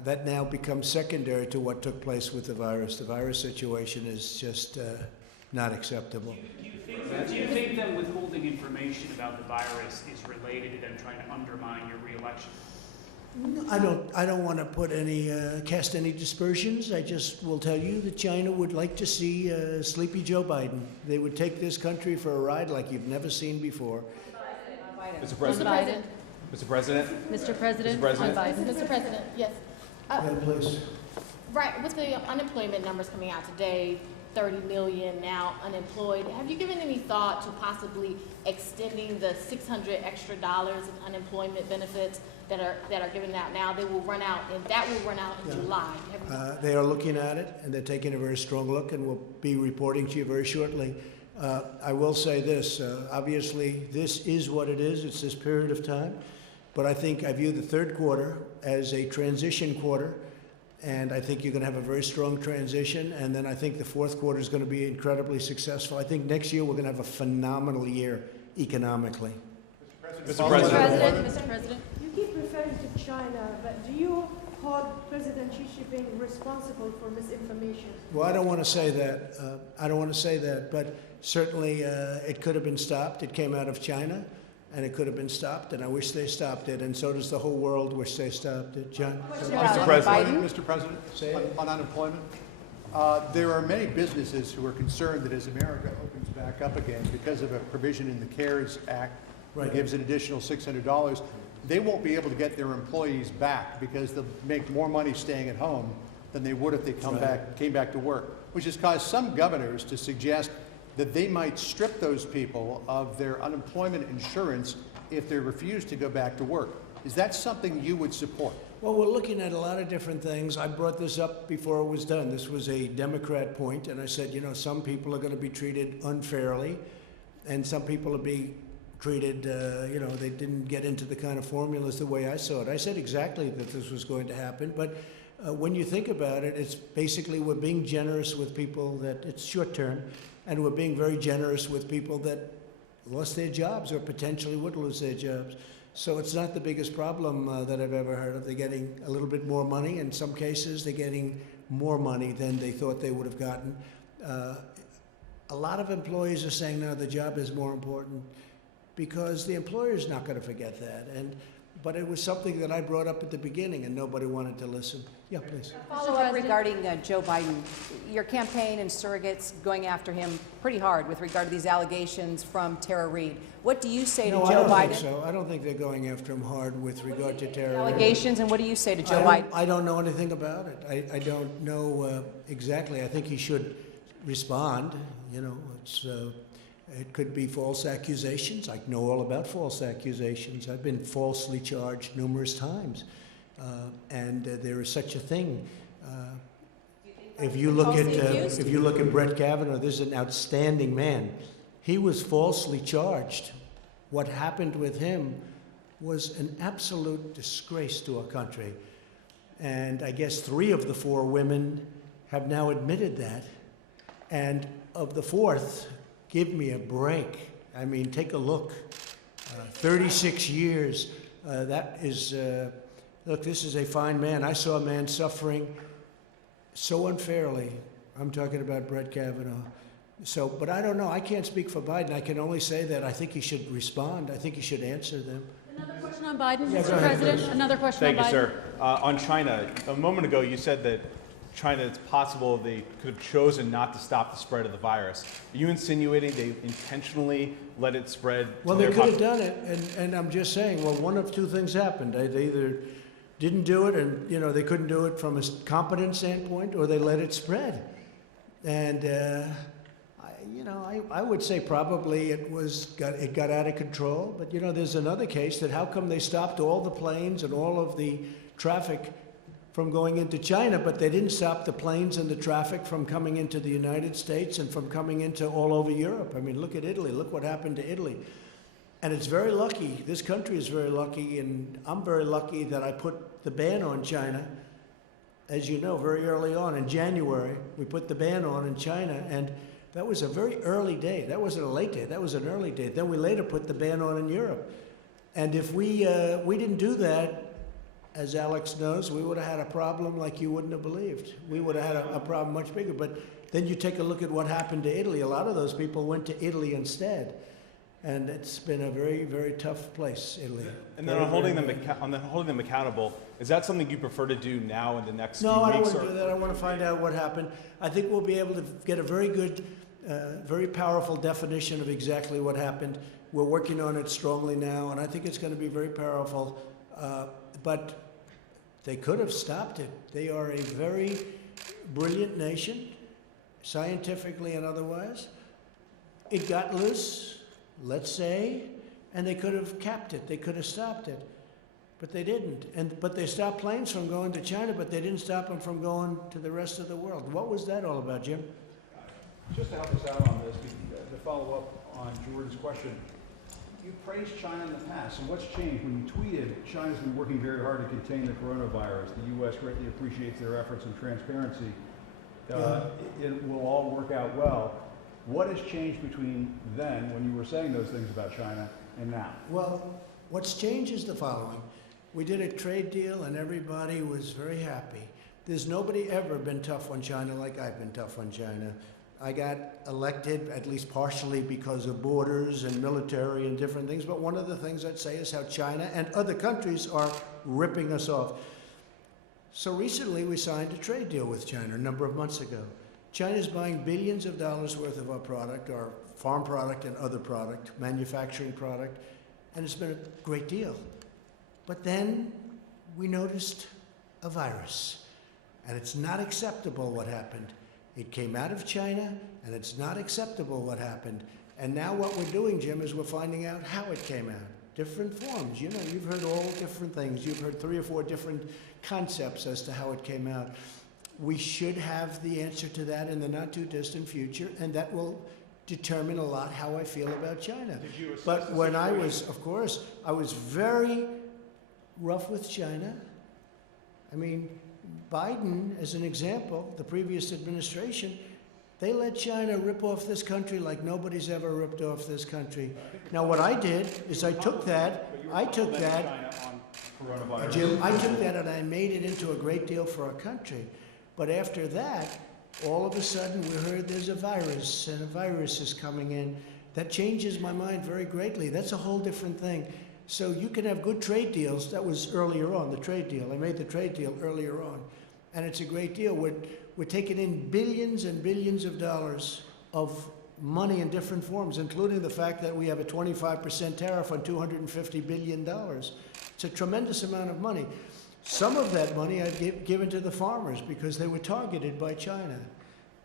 that now becomes secondary to what took place with the virus. The virus situation is just not acceptable. Do you think that withholding information about the virus is related to them trying to undermine your reelection? No, I don't want to put cast any dispersions. I just will tell you that China would like to see sleepy Joe Biden. They would take this country for a ride like you've never seen before. Mr. President. Mr. President. Mr. President. Mr. President. Mr. President, yes. Yeah, please. Right, with the unemployment numbers coming out today, 30 million now unemployed, have you given any thought to possibly extending the $600 extra in unemployment benefits that are given out now? They will run out, and that will run out in July. They are looking at it, and they're taking a very strong look, and we'll be reporting to you very shortly. I will say this, obviously this is what it is, it's this period of time, but I think I view the third quarter as a transition quarter, and I think you're going to have a very strong transition, and then I think the fourth quarter is going to be incredibly successful. I think next year we're going to have a phenomenal year economically. Mr. President. Mr. President. You keep referring to China, but do you hold President Xi Jinping responsible for misinformation? Well, I don't want to say that. But certainly it could have been stopped. It came out of China, and it could have been stopped, and I wish they stopped it, and so does the whole world wish they stopped it. John? Mr. President, on unemployment, there are many businesses who are concerned that as America opens back up again, because of a provision in the CARES Act that gives an additional $600, they won't be able to get their employees back because they'll make more money staying at home than they would if they came back to work, which has caused some governors to suggest that they might strip those people of their unemployment insurance if they refuse to go back to work. Is that something you would support? Well, we're looking at a lot of different things. I brought this up before it was done. This was a Democrat point, and I said, you know, some people are going to be treated unfairly, and some people are being treated, you know, they didn't get into the kind of formulas the way I saw it. I said exactly that this was going to happen, but when you think about it, it's basically we're being generous with people that it's short term, and we're being very generous with people that lost their jobs or potentially would lose their jobs. So it's not the biggest problem that I've ever heard of. They're getting a little bit more money. In some cases, they're getting more money than they thought they would have gotten. A lot of employees are saying now the job is more important because the employer is not going to forget that. But it was something that I brought up at the beginning, and nobody wanted to listen. Yeah, please. Follow-up regarding Joe Biden. Your campaign and surrogates going after him pretty hard with regard to these allegations from Tara Reid. What do you say to Joe Biden? No, I don't think so. I don't think they're going after him hard with regard to Tara Reid. Allegations, and what do you say to Joe Biden? I don't know anything about it. I don't know exactly. I think he should respond. You know, it could be false accusations. I know all about false accusations. I've been falsely charged numerous times. And there is such a thing. If you look at Brett Kavanaugh, this is an outstanding man. He was falsely charged. What happened with him was an absolute disgrace to our country. And I guess 3 of the 4 women have now admitted that. And of the 4th, give me a break. I mean, take a look. 36 years. That is, look, this is a fine man. I saw a man suffering so unfairly. I'm talking about Brett Kavanaugh. So, but I don't know. I can't speak for Biden. I can only say that I think he should respond. I think he should answer them. Another question on Biden, Yeah, Mr. President. Another question on Biden. Thank you, sir. On China, a moment ago you said that China, it's possible they could have chosen not to stop the spread of the virus. Are you insinuating they intentionally let it spread? Well, they could have done it, and I'm just saying, well, one of 2 things happened. They either didn't do it, and you know they couldn't do it from a competence standpoint, or they let it spread. And I would say probably it got out of control. But you know, there's another case that how come they stopped all the planes and all of the traffic from going into China, but they didn't stop the planes and the traffic from coming into the United States and from coming into all over Europe. I mean, look at Italy. Look what happened to Italy. And it's very lucky. This country is very lucky, and I'm very lucky that I put the ban on China. As you know, very early on in January, we put the ban on in China, and that was a very early date. That wasn't a late date. That was an early date. Then we later put the ban on in Europe. And if we didn't do that, as Alex knows, we would have had a problem like you wouldn't have believed. We would have had a problem much bigger. But then you take a look at what happened to Italy. A lot of those people went to Italy instead. And it's been a very, very tough place, Italy. And then on holding them accountable, is that something you prefer to do now in the next few weeks? No, I don't want to do that. I want to find out what happened. I think we'll be able to get a very good, very powerful definition of exactly what happened. We're working on it strongly now, and I think it's going to be very powerful. But they could have stopped it. They are a very brilliant nation, scientifically and otherwise. It got loose, let's say, and they could have capped it. They could have stopped it, but they didn't. But they stopped planes from going to China, but they didn't stop them from going to the rest of the world. What was that all about, Jim? Just to help us out on this, to follow up on Jordan's question, you praised China in the past, and what's changed? When you tweeted, China's been working very hard to contain the coronavirus. The U.S. greatly appreciates their efforts and transparency. It will all work out well. What has changed between then, when you were saying those things about China, and now? Well, what's changed is the following. We did a trade deal and everybody was very happy. There's nobody ever been tough on China like I've been tough on China. I got elected, at least partially, because of borders and military and different things, but one of the things I'd say is how China and other countries are ripping us off. So recently we signed a trade deal with China a number of months ago. China's buying billions of dollars worth of our product, our farm product and other product, manufacturing product, and it's been a great deal. But then we noticed a virus, and it's not acceptable what happened. It came out of China, and it's not acceptable what happened. And now what we're doing, Jim, is we're finding out how it came out. Different forms. You know, you've heard all different things. You've heard 3 or 4 different concepts as to how it came out. We should have the answer to that in the not too distant future, and that will determine a lot how I feel about China. But when I was, of course, I was very rough with China. I mean, Biden, as an example, the previous administration, they let China rip off this country like nobody's ever ripped off this country. Now, what I did is Jim, I took that and I made it into a great deal for our country. But after that, all of a sudden we heard there's a virus and a virus is coming in. That changes my mind very greatly. That's a whole different thing. So you can have good trade deals. That was earlier on, the trade deal. I made the trade deal earlier on. And it's a great deal. We're taking in billions and billions of dollars of money in different forms, including the fact that we have a 25% tariff on $250 billion. It's a tremendous amount of money. Some of that money I've given to the farmers because they were targeted by China.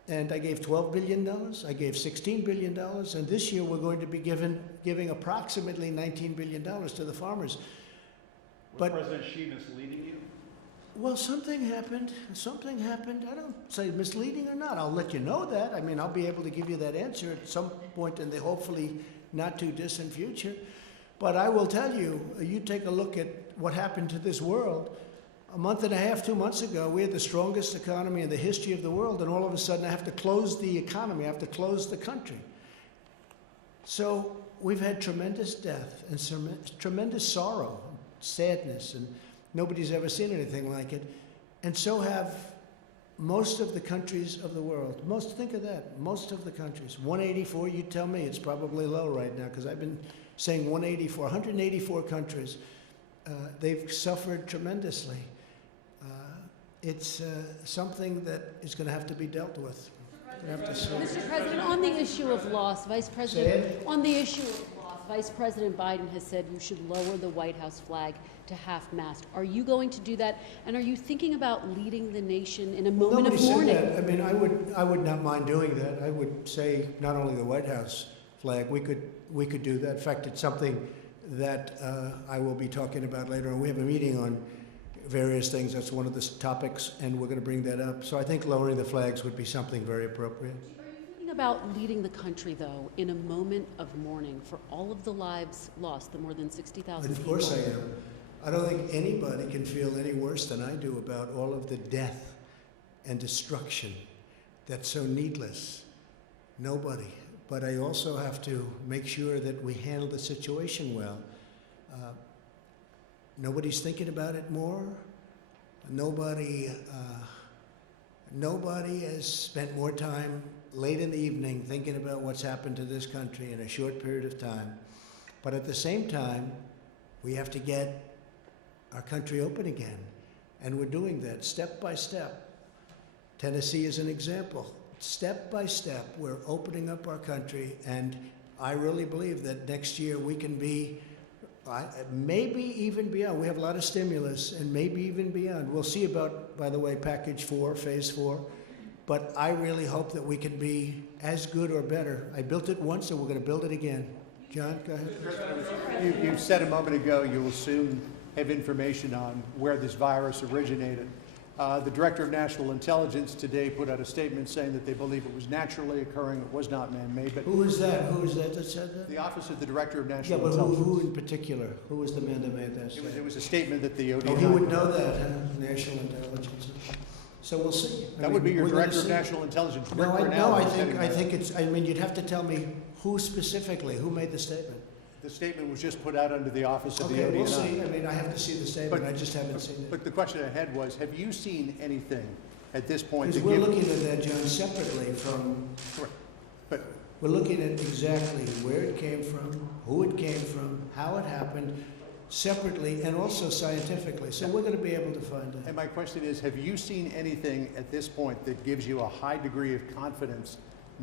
And I gave $12 billion, I gave $16 billion, and this year we're going to be giving approximately $19 billion to the farmers. Was President Xi misleading you? Well, something happened. I don't say misleading or not. I'll let you know that. I mean, I'll be able to give you that answer at some point in the hopefully not too distant future. But I will tell you, you take a look at what happened to this world. A month and a half, 2 months ago, we had the strongest economy in the history of the world, and all of a sudden I have to close the economy, I have to close the country. So we've had tremendous death and tremendous sorrow, sadness, and nobody's ever seen anything like it. And so have most of the countries of the world. Think of that, most of the countries. 184, you tell me, it's probably low right now, because I've been saying 184, 184 countries. They've suffered tremendously. It's something that is going to have to be dealt with. Mr. President, on the issue of loss, Vice President Biden has said you should lower the White House flag to half-mast. Are you going to do that? And are you thinking about leading the nation in a moment of mourning? Said that. I mean, I would not mind doing that. I would say not only the White House flag, we could do that. In fact, it's something that I will be talking about later on. We have a meeting on various things. That's one of the topics, and we're going to bring that up. So I think lowering the flags would be something very appropriate. Are you thinking about leading the country, though, in a moment of mourning for all of the lives lost, the more than 60,000 people? Of course I am. I don't think anybody can feel any worse than I do about all of the death and destruction that's so needless. Nobody. But I also have to make sure that we handle the situation well. Nobody's thinking about it more. Nobody has spent more time late in the evening thinking about what's happened to this country in a short period of time. But at the same time, we have to get our country open again. And we're doing that step by step. Tennessee is an example. Step by step, we're opening up our country, and I really believe that next year we can be, maybe even beyond. We have a lot of stimulus, and maybe even beyond. We'll see about, by the way, Package 4, Phase 4, but I really hope that we can be as good or better. I built it once, and we're going to build it again. John, go ahead. You said a moment ago you will soon have information on where this virus originated. The Director of National Intelligence today put out a statement saying that they believe it was naturally occurring, it was not man-made. But who is that? Who is that said that? The Office of the Director of National Intelligence. Intelligence. Yeah, but who in particular? Who was the man that made that statement? It was a statement that the ODNI... Oh, he would know that, huh? National Intelligence. So we'll see. That would be your Director of National Intelligence. No, I think it's, I mean, you'd have to tell me who specifically, who made the statement. The statement was just put out under the office of the Okay, ODNI. we'll see. I mean, I have to see the statement. I just haven't seen it. But the question I had was, have you seen anything at this point Because to we're give... looking at that, John, separately from, But we're looking at exactly where it came from, who it came from, how it happened, separately and also scientifically. So we're going to be able to find out. And my question is, have you seen anything at this point that gives you a high degree of confidence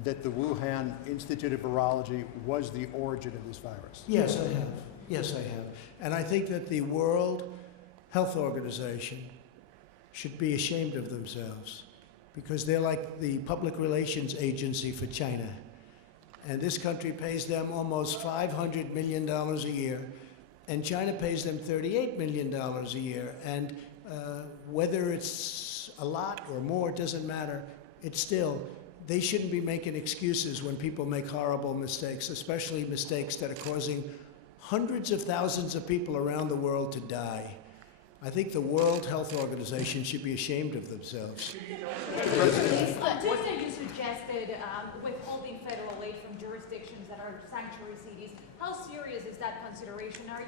that the Wuhan Institute of Virology was the origin of this virus? Yes, I have. Yes, I have. And I think that the World Health Organization should be ashamed of themselves because they're like the public relations agency for China. And this country pays them almost $500 million a year, and China pays them $38 million a year. And whether it's a lot or more, it doesn't matter. It's still, they shouldn't be making excuses when people make horrible mistakes, especially mistakes that are causing hundreds of thousands of people around the world to die. I think the World Health Organization should be ashamed of themselves. Tuesday you suggested withholding federal aid from jurisdictions that are sanctuary cities. How serious is that consideration? Are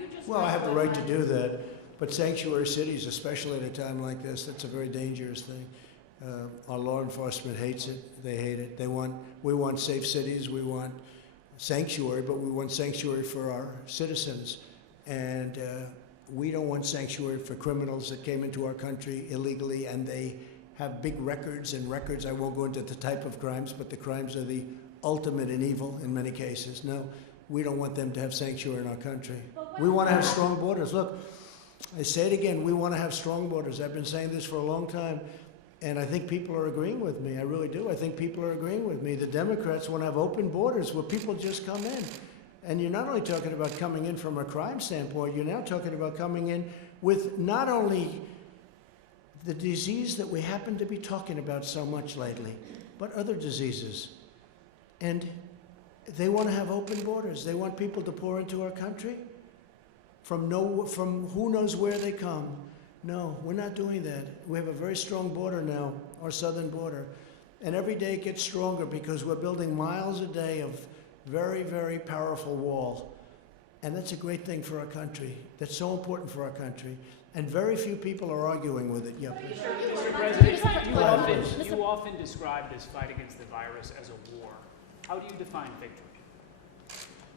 you just... Well, I have the right to do that, but sanctuary cities, especially at a time like this, that's a very dangerous thing. Our law enforcement hates it. They hate it. We want safe cities. We want sanctuary, but we want sanctuary for our citizens. And we don't want sanctuary for criminals that came into our country illegally and they have big records and records. I won't go into the type of crimes, but the crimes are the ultimate in evil in many cases. No, we don't want them to have sanctuary in our country. We want to have strong borders. Look, I say it again, we want to have strong borders. I've been saying this for a long time, and I think people are agreeing with me. I really do. I think people are agreeing with me. The Democrats want to have open borders where people just come in. And you're not only talking about coming in from a crime standpoint, you're now talking about coming in with not only the disease that we happen to be talking about so much lately, but other diseases. And they want to have open borders. They want people to pour into our country from who knows where they come. No, we're not doing that. We have a very strong border now, our southern border. And every day it gets stronger because we're building miles a day of very, very powerful wall. And that's a great thing for our country. That's so important for our country. And very few people are arguing with it. Yeah. Mr. President, you often describe this fight against the virus as a war. How do you define victory?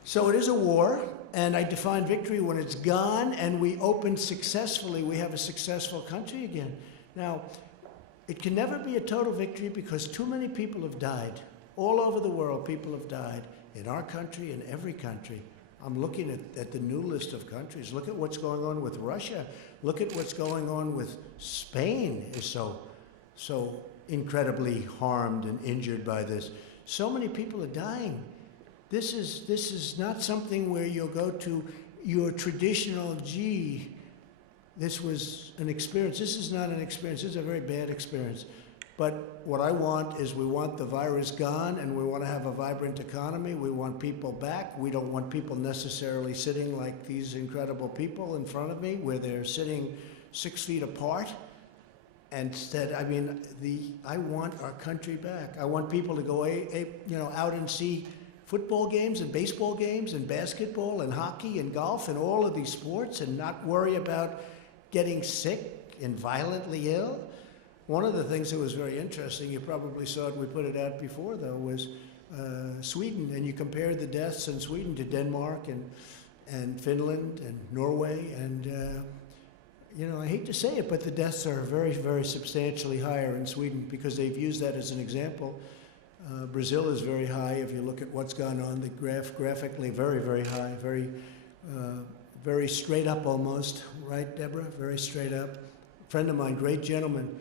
So it is a war, and I define victory when it's gone and we open successfully. We have a successful country again. Now, it can never be a total victory because too many people have died. All over the world, people have died. In our country, in every country. I'm looking at the new list of countries. Look at what's going on with Russia. Look at what's going on with Spain is so incredibly harmed and injured by this. So many people are dying. This is not something where you'll go to your traditional, gee, this was an experience. This is not an experience. This is a very bad experience. But what I want is we want the virus gone and we want to have a vibrant economy. We want people back. We don't want people necessarily sitting like these incredible people in front of me where they're sitting 6 feet apart. Instead, I want our country back. I want people to go out and see football games and baseball games and basketball and hockey and golf and all of these sports and not worry about getting sick and violently ill. One of the things that was very interesting, you probably saw it, we put it out before though, was Sweden. And you compared the deaths in Sweden to Denmark and Finland and Norway. And, I hate to say it, but the deaths are very, very substantially higher in Sweden because they've used that as an example. Brazil is very high. If you look at what's gone on, the graphically very, very high, very straight up almost. Right, Deborah? Very straight up. A friend of mine, great gentleman,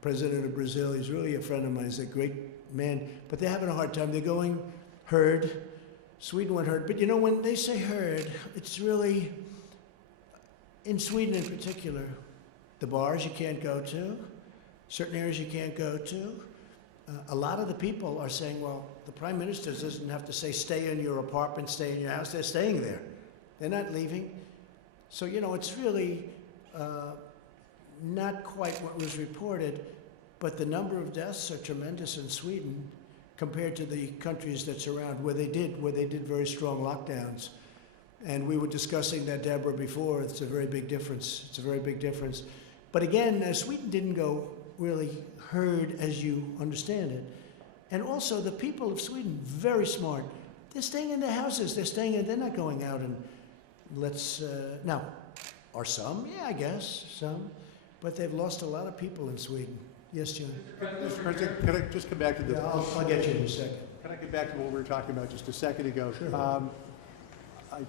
president of Brazil. He's really a friend of mine. He's a great man. But they're having a hard time. They're going herd. Sweden went herd. But when they say herd, it's really, in Sweden in particular, the bars you can't go to, certain areas you can't go to. A lot of the people are saying, well, the prime minister doesn't have to say stay in your apartment, stay in your house. They're staying there. They're not leaving. So, it's really not quite what was reported, but the number of deaths are tremendous in Sweden. compared to the countries that surround where they did very strong lockdowns. And we were discussing that, Deborah, before. It's a very big difference. It's a very big difference. But again, Sweden didn't go really herd as you understand it. And also the people of Sweden, very smart. They're staying in their houses. They're not going out and now, are some? Yeah, I guess, some. But they've lost a lot of people in Sweden. Yes, John? Mr. President, could I just come back to the... Yeah, I'll get you in a second. Can I get back to what we were talking about just a second ago? Sure.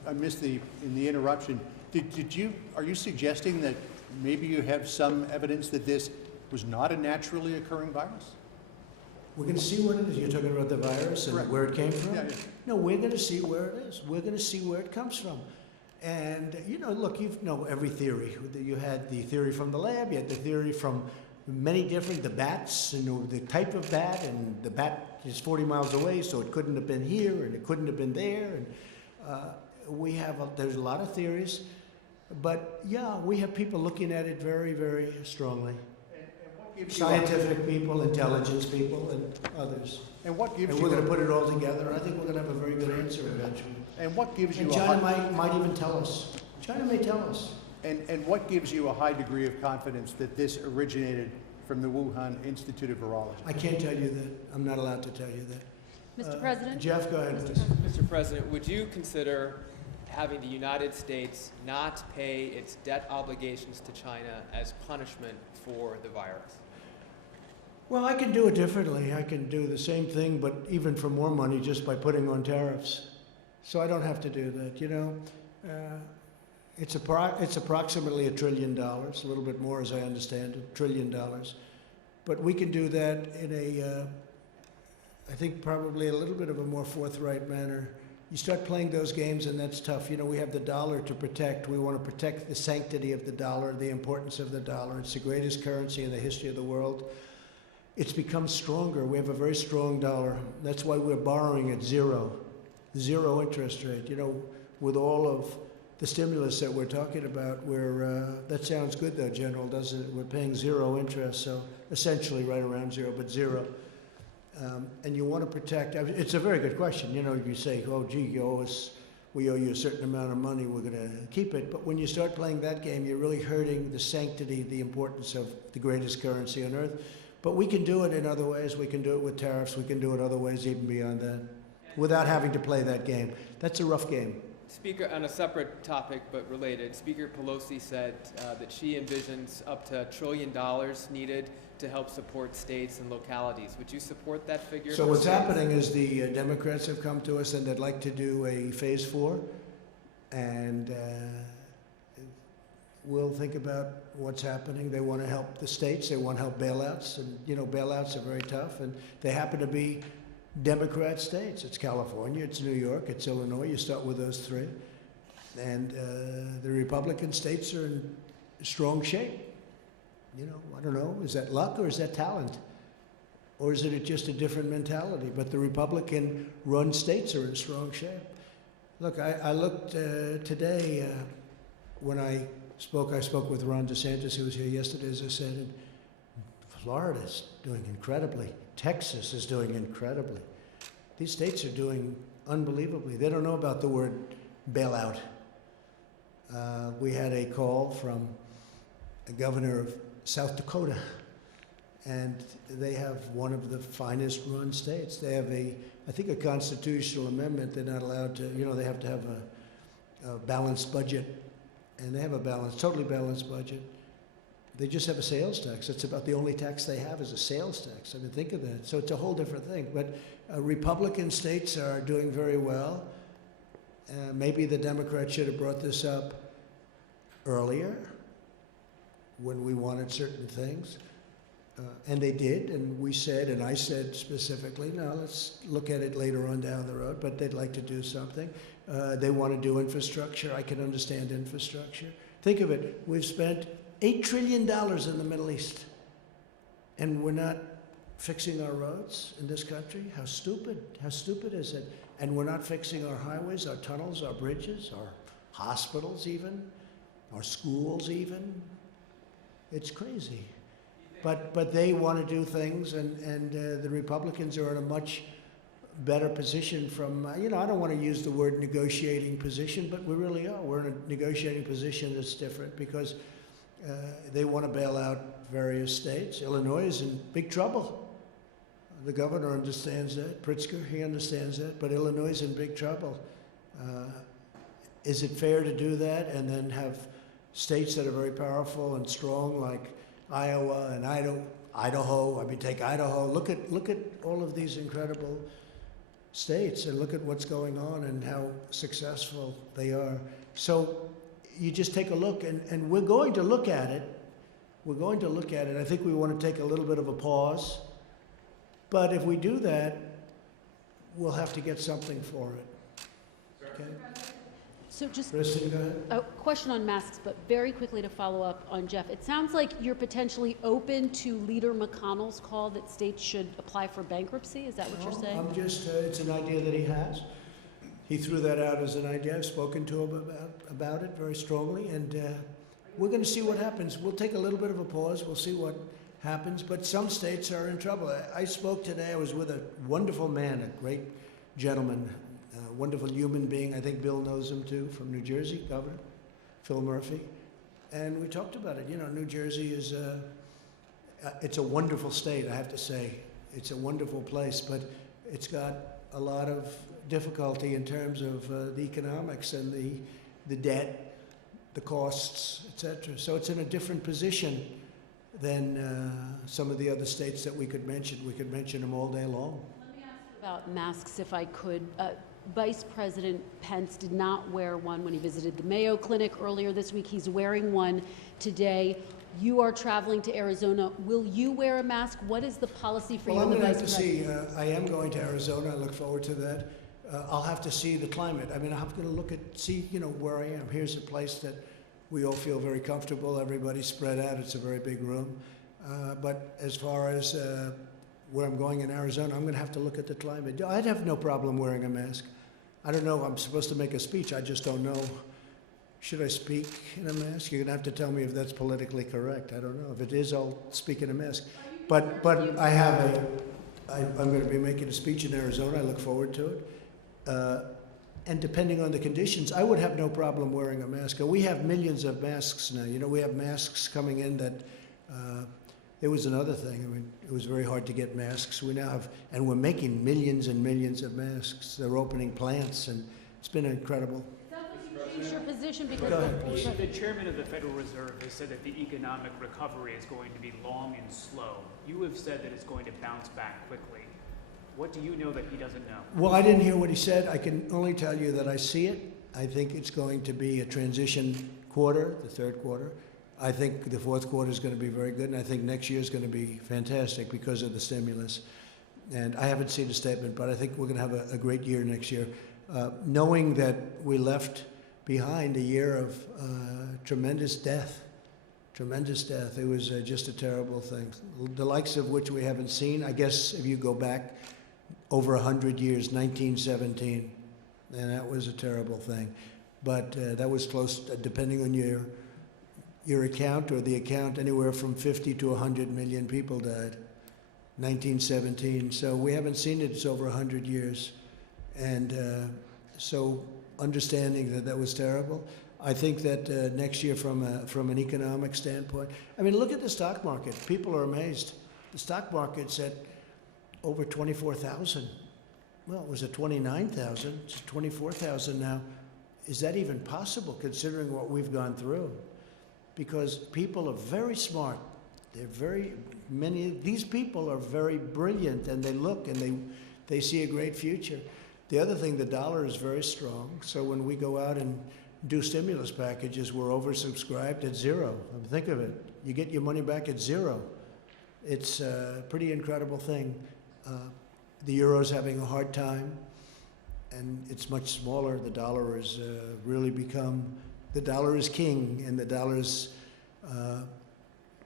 I missed in the interruption. Are you suggesting that maybe you have some evidence that this was not a naturally occurring virus? We're going to see what it is. You're talking about the virus and Correct. where it came from? Yeah, yeah. No, we're going to see where it is. We're going to see where it comes from. And, look, you know every theory. You had the theory from the lab. You had the theory from many different, the bats, the type of bat, and the bat is 40 miles away, so it couldn't have been here, and it couldn't have been there. And there's a lot of theories. But, yeah, we have people looking at it very, very strongly. Scientific people, intelligence people, and others. And what gives and we're going to put it all together. I think we're going to have a very good answer eventually. And what gives you and China might even tell us. China may tell us. And what gives you a high degree of confidence that this originated from the Wuhan Institute of Virology? I can't tell you that. I'm not allowed to tell you that. Mr. President? Jeff, go ahead. Mr. President, would you consider having the United States not pay its debt obligations to China as punishment for the virus? Well, I can do it differently. I can do the same thing, but even for more money just by putting on tariffs. So I don't have to do that, It's approximately $1 trillion, a little bit more as I understand it, $1 trillion. But we can do that in I think probably a little bit of a more forthright manner. You start playing those games and that's tough. We have the dollar to protect. We want to protect the sanctity of the dollar, the importance of the dollar. It's the greatest currency in the history of the world. It's become stronger. We have a very strong dollar. That's why we're borrowing at zero interest rate. With all of the stimulus that we're talking about, that sounds good though, General, doesn't it? We're paying zero interest, so essentially right around zero, but zero. And you want to protect, it's a very good question. You say, oh gee, we owe you a certain amount of money, we're going to keep it. But when you start playing that game, you're really hurting the sanctity, the importance of the greatest currency on earth. But we can do it in other ways. We can do it with tariffs. We can do it other ways even beyond that, without having to play that game. That's a rough game. Speaker, on a separate topic but related, Speaker Pelosi said that she envisions up to $1 trillion needed to help support states and localities. Would you support that figure? So what's happening is the Democrats have come to us and they'd like to do a phase 4. And we'll think about what's happening. They want to help the states. They want to help bailouts. And, bailouts are very tough. And they happen to be Democrat states. It's California, it's New York, it's Illinois. You start with those three. And the Republican states are in strong shape. I don't know, is that luck or is that talent? Or is it just a different mentality? But the Republican-run states are in strong shape. Look, I looked today when I spoke with Ron DeSantis, who was here yesterday, as I said, and Florida's doing incredibly. Texas is doing incredibly. These states are doing unbelievably. They don't know about the word bailout. We had a call from a governor of South Dakota, and they have one of the finest run states. They have I think a constitutional amendment. They're not allowed to, they have to have a balanced budget, and they have a totally balanced budget. They just have a sales tax. That's about the only tax they have is a sales tax. I mean, think of that. So it's a whole different thing. But Republican states are doing very well. Maybe the Democrats should have brought this up earlier when we wanted certain things. And they did, and we said, and I said specifically, no, let's look at it later on down the road, but they'd like to do something. They want to do infrastructure. I can understand infrastructure. Think of it. We've spent $8 trillion in the Middle East, and we're not fixing our roads in this country? How stupid is it? And we're not fixing our highways, our tunnels, our bridges, our hospitals even, our schools even. It's crazy. But they want to do things, and the Republicans are in a much better position from, I don't want to use the word negotiating position, but we really are. We're in a negotiating position that's different because they want to bail out various states. Illinois is in big trouble. The governor understands that. Pritzker, he understands that. But Illinois is in big trouble. Is it fair to do that and then have states that are very powerful and strong like Iowa and Idaho? I mean, take Idaho. Look at all of these incredible states and look at what's going on and how successful they are. So you just take a look, and we're going to look at it. We're going to look at it. I think we want to take a little bit of a pause. But if we do that, we'll have to get something for it. Okay? So just Kristen, go ahead. a question on masks, but very quickly to follow up on Jeff. It sounds like you're potentially open to Leader McConnell's call that states should apply for bankruptcy. Is that what you're saying? I'm just, it's an idea that he has. He threw that out as an idea. I've spoken to him about it very strongly, and we're going to see what happens. We'll take a little bit of a pause. We'll see what happens, but some states are in trouble. I spoke today. I was with a wonderful man, a great gentleman, a wonderful human being. I think Bill knows him too, from New Jersey, Governor Phil Murphy. And we talked about it. New Jersey is it's a wonderful state, I have to say. It's a wonderful place, but it's got a lot of difficulty in terms of the economics and the debt, the costs, etc. So it's in a different position than some of the other states that we could mention. We could mention them all day long. Let me ask you about masks, if I could. Vice President Pence did not wear one when he visited the Mayo Clinic earlier this week. He's wearing one today. You are traveling to Arizona. Will you wear a mask? What is the policy for you and the Vice President? I am going to Arizona. I look forward to that. I'll have to see the climate. I mean, I'm going to look at, see, where I am. Here's a place that we all feel very comfortable. Everybody's spread out. It's a very big room. But as far as where I'm going in Arizona, I'm going to have to look at the climate. I'd have no problem wearing a mask. I don't know. I'm supposed to make a speech. I just don't know. Should I speak in a mask? You're going to have to tell me if that's politically correct. I don't know. If it is, I'll speak in a mask. But I'm going to be making a speech in Arizona. I look forward to it. And depending on the conditions, I would have no problem wearing a mask. We have millions of masks now. We have masks coming in that, it was another thing. I mean, it was very hard to get masks. We now have, and we're making millions and millions of masks. They're opening plants, and it's been incredible. It sounds like you changed your position because Go ahead, The chairman of the Federal Reserve has said that the economic recovery is going to be long and slow. You have said that it's going to bounce back quickly. What do you know that he doesn't know? Well, I didn't hear what he said. I can only tell you that I see it. I think it's going to be a transition quarter, the third quarter. I think the fourth quarter is going to be very good, and I think next year is going to be fantastic because of the stimulus. And I haven't seen a statement, but I think we're going to have a great year next year. Knowing that we left behind a year of tremendous death. It was just a terrible thing, the likes of which we haven't seen. I guess if you go back over 100 years, 1917, and that was a terrible thing. But that was close, depending on your account or the account, anywhere from 50 to 100 million people died. 1917. So we haven't seen it. It's over 100 years. And so understanding that that was terrible, I think that next year from an economic standpoint, I mean, look at the stock market. People are amazed. The stock market's at over 24,000. Well, it was at 29,000. It's 24,000 now. Is that even possible considering what we've gone through? Because people are very smart. These people are very brilliant, and they look and they see a great future. The other thing, the dollar is very strong. So when we go out and do stimulus packages, we're oversubscribed at zero. Think of it. You get your money back at zero. It's a pretty incredible thing. The euro's having a hard time, and it's much smaller. The dollar has really become, the dollar is king, and the dollar's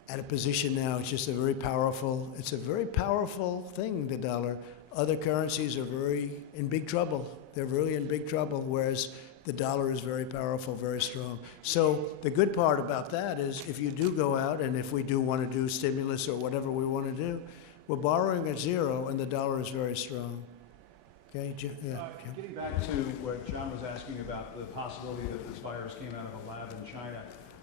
at a position now. It's just it's a very powerful thing, the dollar. Other currencies are in big trouble. They're really in big trouble, whereas the dollar is very powerful, very strong. So the good part about that is if you do go out and if we do want to do stimulus or whatever we want to do, we're borrowing at zero and the dollar is very strong. Okay, Getting back to what John was asking about the possibility that this virus came out of a lab in China,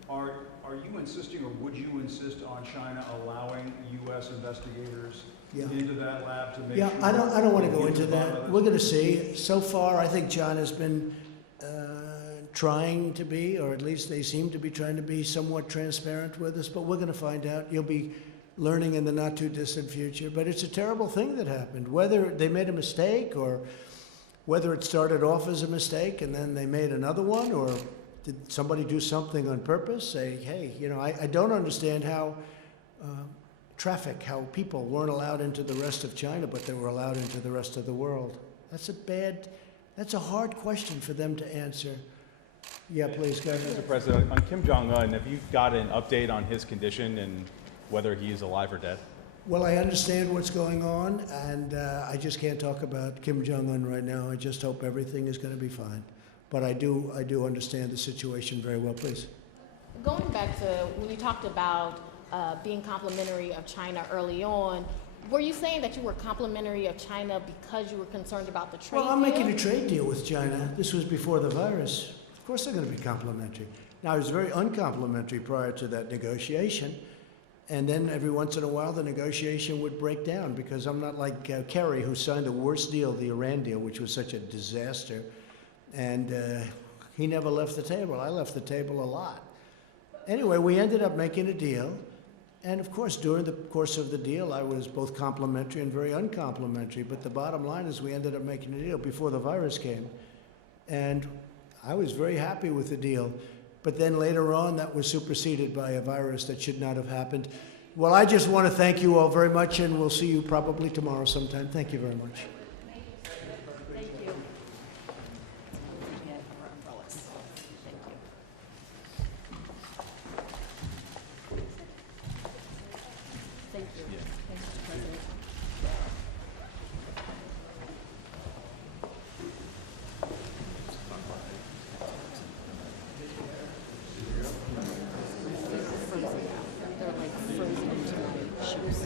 are you insisting or would you insist on China allowing U.S. investigators into that lab to make sure? I don't want to go into that. We're going to see. So far, I think China's been trying to be, or at least they seem to be trying to be somewhat transparent with us, but we're going to find out. You'll be learning in the not too distant future. But it's a terrible thing that happened. Whether they made a mistake or whether it started off as a mistake and then they made another one, or did somebody do something on purpose? Say, hey, you know, I don't understand how how people weren't allowed into the rest of China, but they were allowed into the rest of the world. That's a hard question for them to answer. Yeah, please, go ahead. Mr. President, on Kim Jong-un, have you got an update on his condition and whether he is alive or dead? Well, I understand what's going on, and I just can't talk about Kim Jong-un right now. I just hope everything is going to be fine. But I do understand the situation very well. Please. Going back to when you talked about being complimentary of China early on, were you saying that you were complimentary of China because you were concerned about the trade deal? Well, I'm making a trade deal with China. This was before the virus. Of course they're going to be complimentary. Now, I was very uncomplimentary prior to that negotiation. And then every once in a while, the negotiation would break down because I'm not like Kerry, who signed the worst deal, the Iran deal, which was such a disaster. And he never left the table. I left the table a lot. Anyway, we ended up making a deal. And of course, during the course of the deal, I was both complimentary and very uncomplimentary. But the bottom line is we ended up making a deal before the virus came. And I was very happy with the deal. But then later on, that was superseded by a virus that should not have happened. Well, I just want to thank you all very much, and we'll see you probably tomorrow sometime. Thank you very much. Thank you. Thank you. Thank you, President. They're like frozen into my shoes.